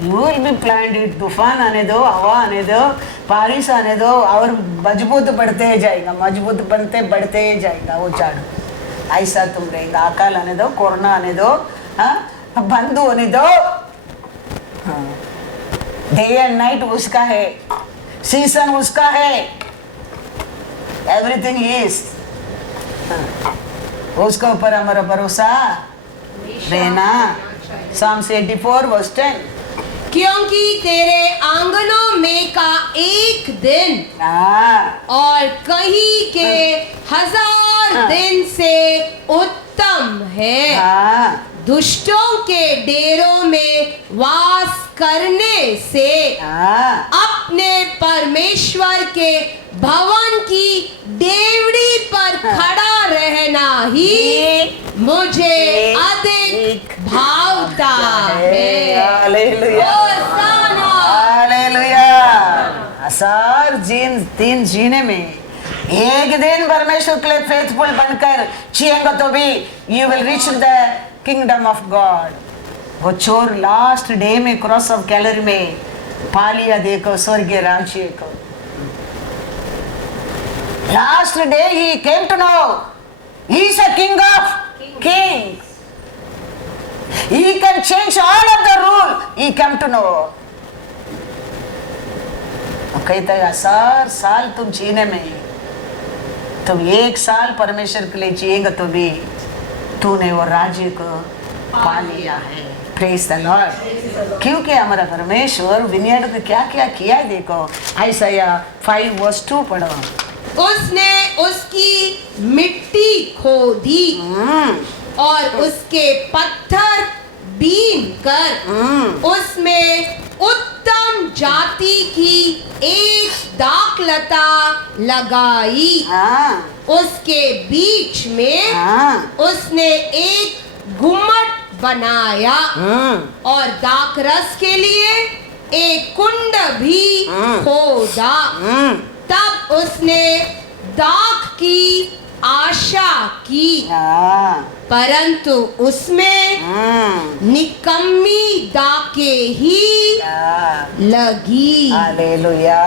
You will be planted. तूफान आने दो, हवा आने दो, बारिश आने दो, और मजबूत बढ़ते ही जाएगा, मजबूत बनते बढ़ते ही जाएगा वो झाड़। ऐसा तुम रहेगा। अकाल आने दो, कोरोना आने दो, बंद होने दो, डे एंड नाइट उसका है, सीजन उसका है, एवरीथिंग इज, उसके ऊपर हमारा भरोसा रहना। Psalms 84 verse 10। क्योंकि तेरे आंगनों में का एक दिन हाँ, और कहीं के 1000 दिन से उत्तम है। हाँ, दुष्टों के डेरों में वास करने से हाँ, अपने परमेश्वर के भवन की डेवड़ी पर खड़ा रहना ही मुझे अधिक भावता है। हालेलुया, होशाना। हालेलुया। हजार दिन जीने में एक दिन परमेश्वर के लिए फेथफुल बनकर जिएंगे तो भी you will reach the kingdom of God. वो चोर लास्ट डे में क्रॉस ऑफ कैलरी में पा लिया, देखो स्वर्गीय राज्य को। लास्ट डे ही came to know he is a king of kings. He can change all of the rule. He come to know. कहता है 1000 साल तुम जीने में, तुम एक साल परमेश्वर के लिए जिएगा तो भी तूने वो राज्य को पा लिया है। Praise the Lord। क्योंकि हमारा परमेश्वर विनियर्ड को क्या क्या किया है, देखो आइसाया 5 verse 2 पढ़ो। उसने उसकी मिट्टी खोदी और उसके पत्थर बीन कर उसमें उत्तम जाति की एक दाखलता लगाई। हाँ, उसके बीच में हाँ, उसने एक गुम्मट बनाया और दाखरस के लिए एक कुंड भी खोदा। तब उसने दाख की आशा की, हाँ, परंतु उसमें निकम्मी दाके ही लगी। हालेलुया।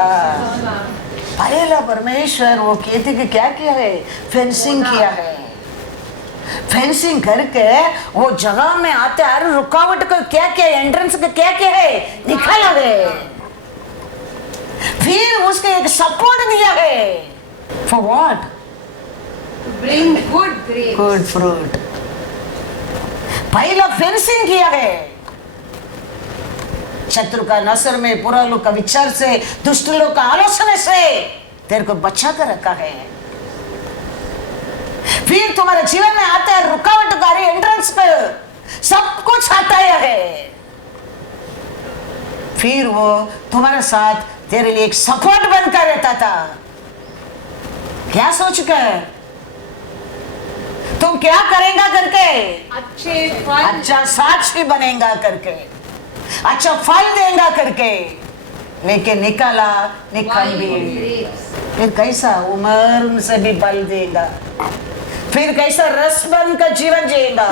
पहला परमेश्वर वो खेती के क्या किया है, फेंसिंग किया है। फेंसिंग करके वो जगह में आते हर रुकावट को क्या किया, एंट्रेंस को क्या किया है, निकाला है। फिर उसके एक सपोर्ट दिया है। For what? Bring good grapes. Good fruit. पहला फेंसिंग किया है, शत्रु का नसर में, बुरा लोग का विचार से, दुष्ट लोग का आलोचना से तेरे को बचा कर रखा है। फिर तुम्हारे जीवन में आता है रुकावटकारी एंट्रेंस पर सब कुछ हटाया है। फिर वो तुम्हारे साथ तेरे लिए एक सपोर्ट बनकर रहता था। क्या सोच कर तुम क्या करेगा करके, अच्छे फल, अच्छा साक्षी बनेगा करके, अच्छा फल देगा करके, लेकिन निकाला निकम्मी। फिर कैसा उम्र से भी बल देगा, फिर कैसा रस बन का जीवन जिएगा।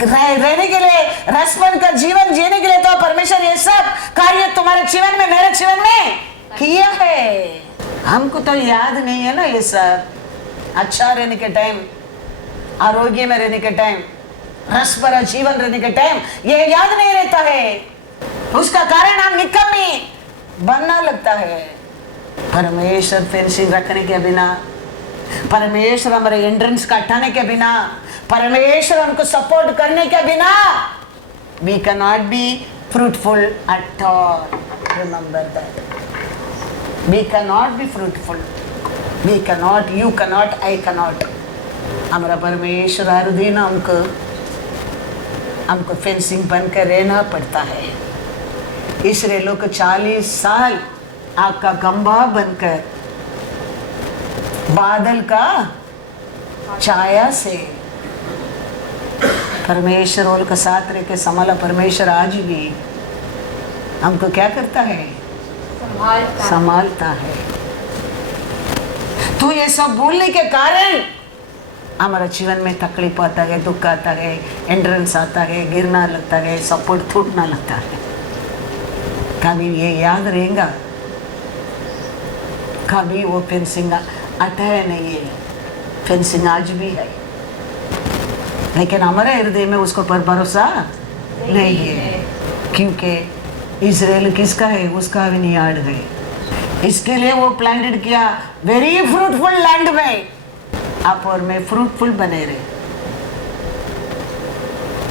रहने के लिए, रस बन का जीवन जीने के लिए तो परमेश्वर ये सब कार्य तुम्हारे जीवन में, मेरे जीवन में किया है। हमको तो याद नहीं है ना ये सब। अच्छा रहने के टाइम, आरोग्य में रहने के टाइम, रस भरा जीवन रहने के टाइम ये याद नहीं रहता है। उसका कारण हम निकम्मी बनना लगता है। परमेश्वर फेंसिंग रखने के बिना, परमेश्वर हमारे एंट्रेंस का हटाने के बिना, परमेश्वर हमको सपोर्ट करने के बिना we cannot be fruitful at all. Remember that. We cannot be fruitful. We cannot, you cannot, I cannot. हमारा परमेश्वर हर दिन हमको फेंसिंग बनकर रहना पड़ता है। इस्राएलियों को 40 साल आग का खंभा बनकर, बादल का छाया से परमेश्वर और का साथ रह के संभाला। परमेश्वर आज भी हमको क्या करता है, संभालता है। तो ये सब बोलने के कारण हमारा जीवन में तकलीफ आता है, दुख आता है, एंड्रेंस आता है, गिरना लगता है, सपोर्ट टूटना लगता है। कभी ये याद रहेगा, कभी वो फेंसिंग हटाया नहीं है। फेंसिंग आज भी है, लेकिन हमारे हृदय में उसको पर भरोसा नहीं है, क्योंकि इजराइल किसका है, उसका विनियार्ड है। इसके लिए वो प्लांटेड किया वेरी फ्रूटफुल लैंड में, आप और मैं फ्रूटफुल बने रहे।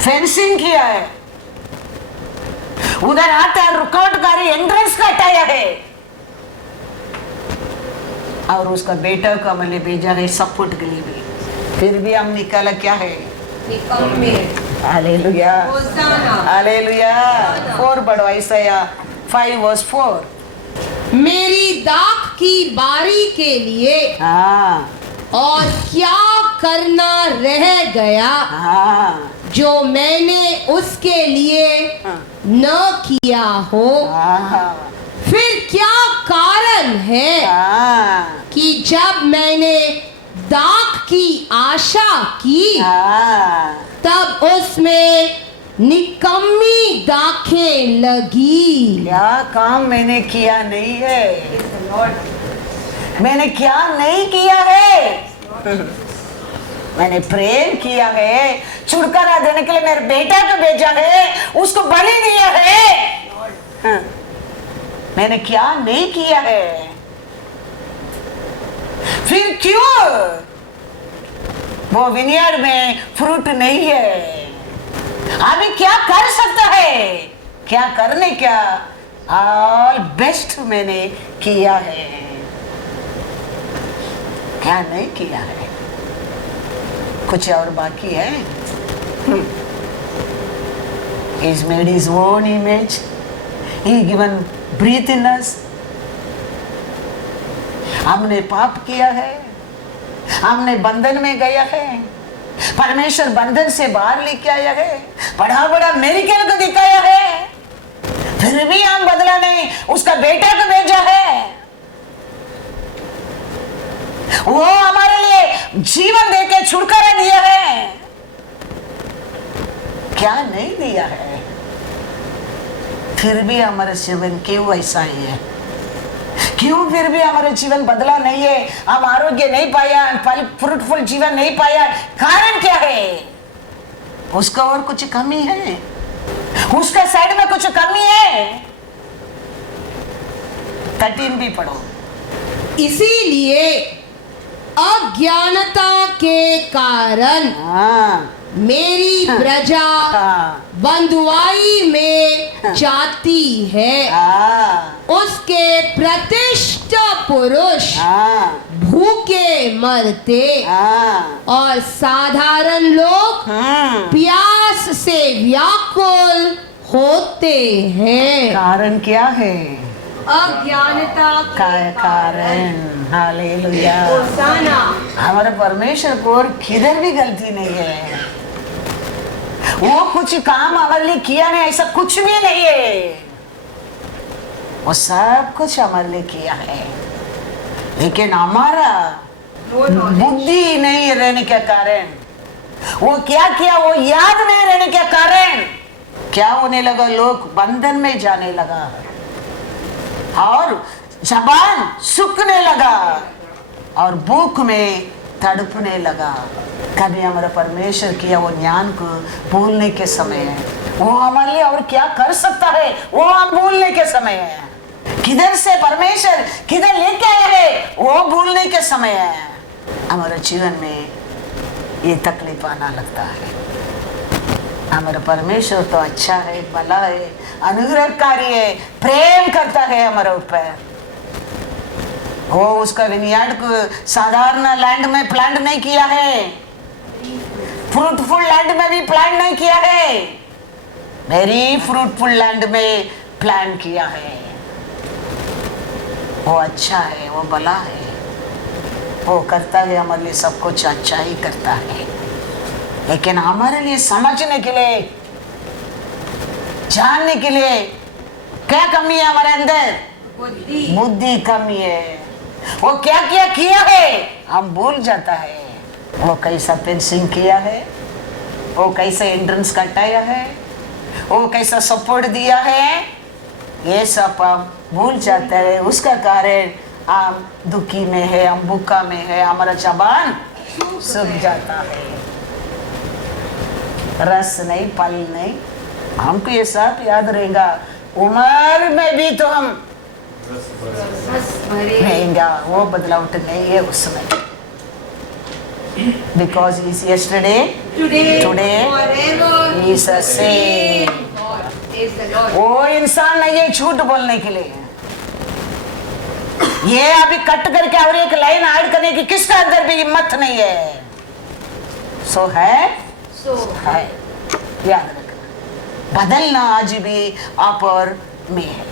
फेंसिंग किया है, उधर आता रुकावट कारी एंट्रेंस का हटाया है, और उसका बेटा को हमने भेजा है सपोर्ट के लिए भी, फिर भी हम निकाला क्या है, हालेलुया हालेलुया। 4 बढ़ो, ईसाया 5:4। मेरी दाख की बारी के लिए हाँ और क्या करना रह गया हाँ जो मैंने उसके लिए न किया हो। हाँ फिर क्या कारण है हाँ कि जब मैंने दाख की आशा की हाँ तब उसमें निकम्मी दाखें लगी। क्या काम मैंने किया नहीं है, मैंने क्या नहीं किया है, मैंने प्रेम किया है, छुटकारा देने के लिए मेरे बेटा को भेजा है, उसको बलि दिया है, हाँ। मैंने क्या नहीं किया है, फिर क्यों वो विनियार्ड में फ्रूट नहीं है, अभी क्या कर सकता है, क्या करने क्या, ऑल बेस्ट मैंने किया है, क्या नहीं किया है, कुछ और बाकी है। He's made his own image, he given breath in us। हमने पाप किया है, हमने बंधन में गया है, परमेश्वर बंधन से बाहर लेके आया है, बड़ा बड़ा मेरिकल को दिखाया है, फिर भी हम बदला नहीं, उसका बेटा को भेजा है, वो हमारे लिए जीवन देके छुटकारा दिया है, क्या नहीं दिया है, फिर भी हमारे जीवन क्यों ऐसा ही है, क्यों फिर भी हमारा जीवन बदला नहीं है, हम आरोग्य नहीं पाया, फ्रूटफुल जीवन नहीं पाया, कारण क्या है, उसका और कुछ कमी है, उसका साइड में कुछ कमी है। 13 भी पढ़ो। इसीलिए अज्ञानता के कारण हाँ मेरी प्रजा हाँ बंधुआई में जाती है, हाँ उसके प्रतिष्ठित पुरुष हाँ भूखे मरते हाँ और साधारण लोग प्यास से व्याकुल होते हैं। कारण क्या है, अज्ञानता का कारण, हालेलुया। होसाना। हमारे परमेश्वर को और किधर भी गलती नहीं है, वो कुछ काम हमारे लिए किया नहीं, ऐसा कुछ भी नहीं है, वो सब कुछ हमारे लिए किया है, लेकिन हमारा बुद्धि नहीं रहने के कारण, वो क्या किया वो याद नहीं रहने के कारण क्या होने लगा, लोग बंधन में जाने लगा और जबान सूखने लगा और भूख में तड़पने लगा। कभी हमारा परमेश्वर किया वो ज्ञान को भूलने के समय है, वो हमारे लिए और क्या कर सकता है वो हम भूलने के समय है, किधर से परमेश्वर किधर लेके आया है वो भूलने के समय है। हमारे जीवन में ये तकलीफ आना लगता है। हमारा परमेश्वर तो अच्छा है, भला है, अनुग्रहकारी है, प्रेम करता है हमारे ऊपर। वो उसका विनियार्ड को साधारण लैंड में प्लांट नहीं किया है, फ्रूटफुल लैंड में भी प्लांट नहीं किया है, वेरी फ्रूटफुल लैंड में प्लांट किया है। वो अच्छा है, वो भला है, वो करता है हमारे लिए सब कुछ अच्छा ही करता है, लेकिन हमारे लिए समझने के लिए, जानने के लिए क्या कमी है हमारे अंदर, बुद्धि कमी है। वो क्या क्या किया है हम भूल जाता है, वो कैसा फेंसिंग किया है, वो कैसे एंट्रेंस कटाया है, वो कैसा सपोर्ट दिया है, ये सब हम भूल जाते हैं। उसका कारण हम दुखी में है, हम भूखा में है, हमारा जबान सूख जाता है, रस नहीं, फल नहीं। हमको ये सब याद रहेगा, उम्र में भी तो हम रहेगा, वो बदलाव नहीं है उसमें, because is yesterday, today, is the same. वो इंसान नहीं है झूठ बोलने के लिए। ये अभी कट करके और एक लाइन ऐड करने की किसका अंदर भी हिम्मत नहीं है। सो है याद रखना, बदलना आज भी आप और में है।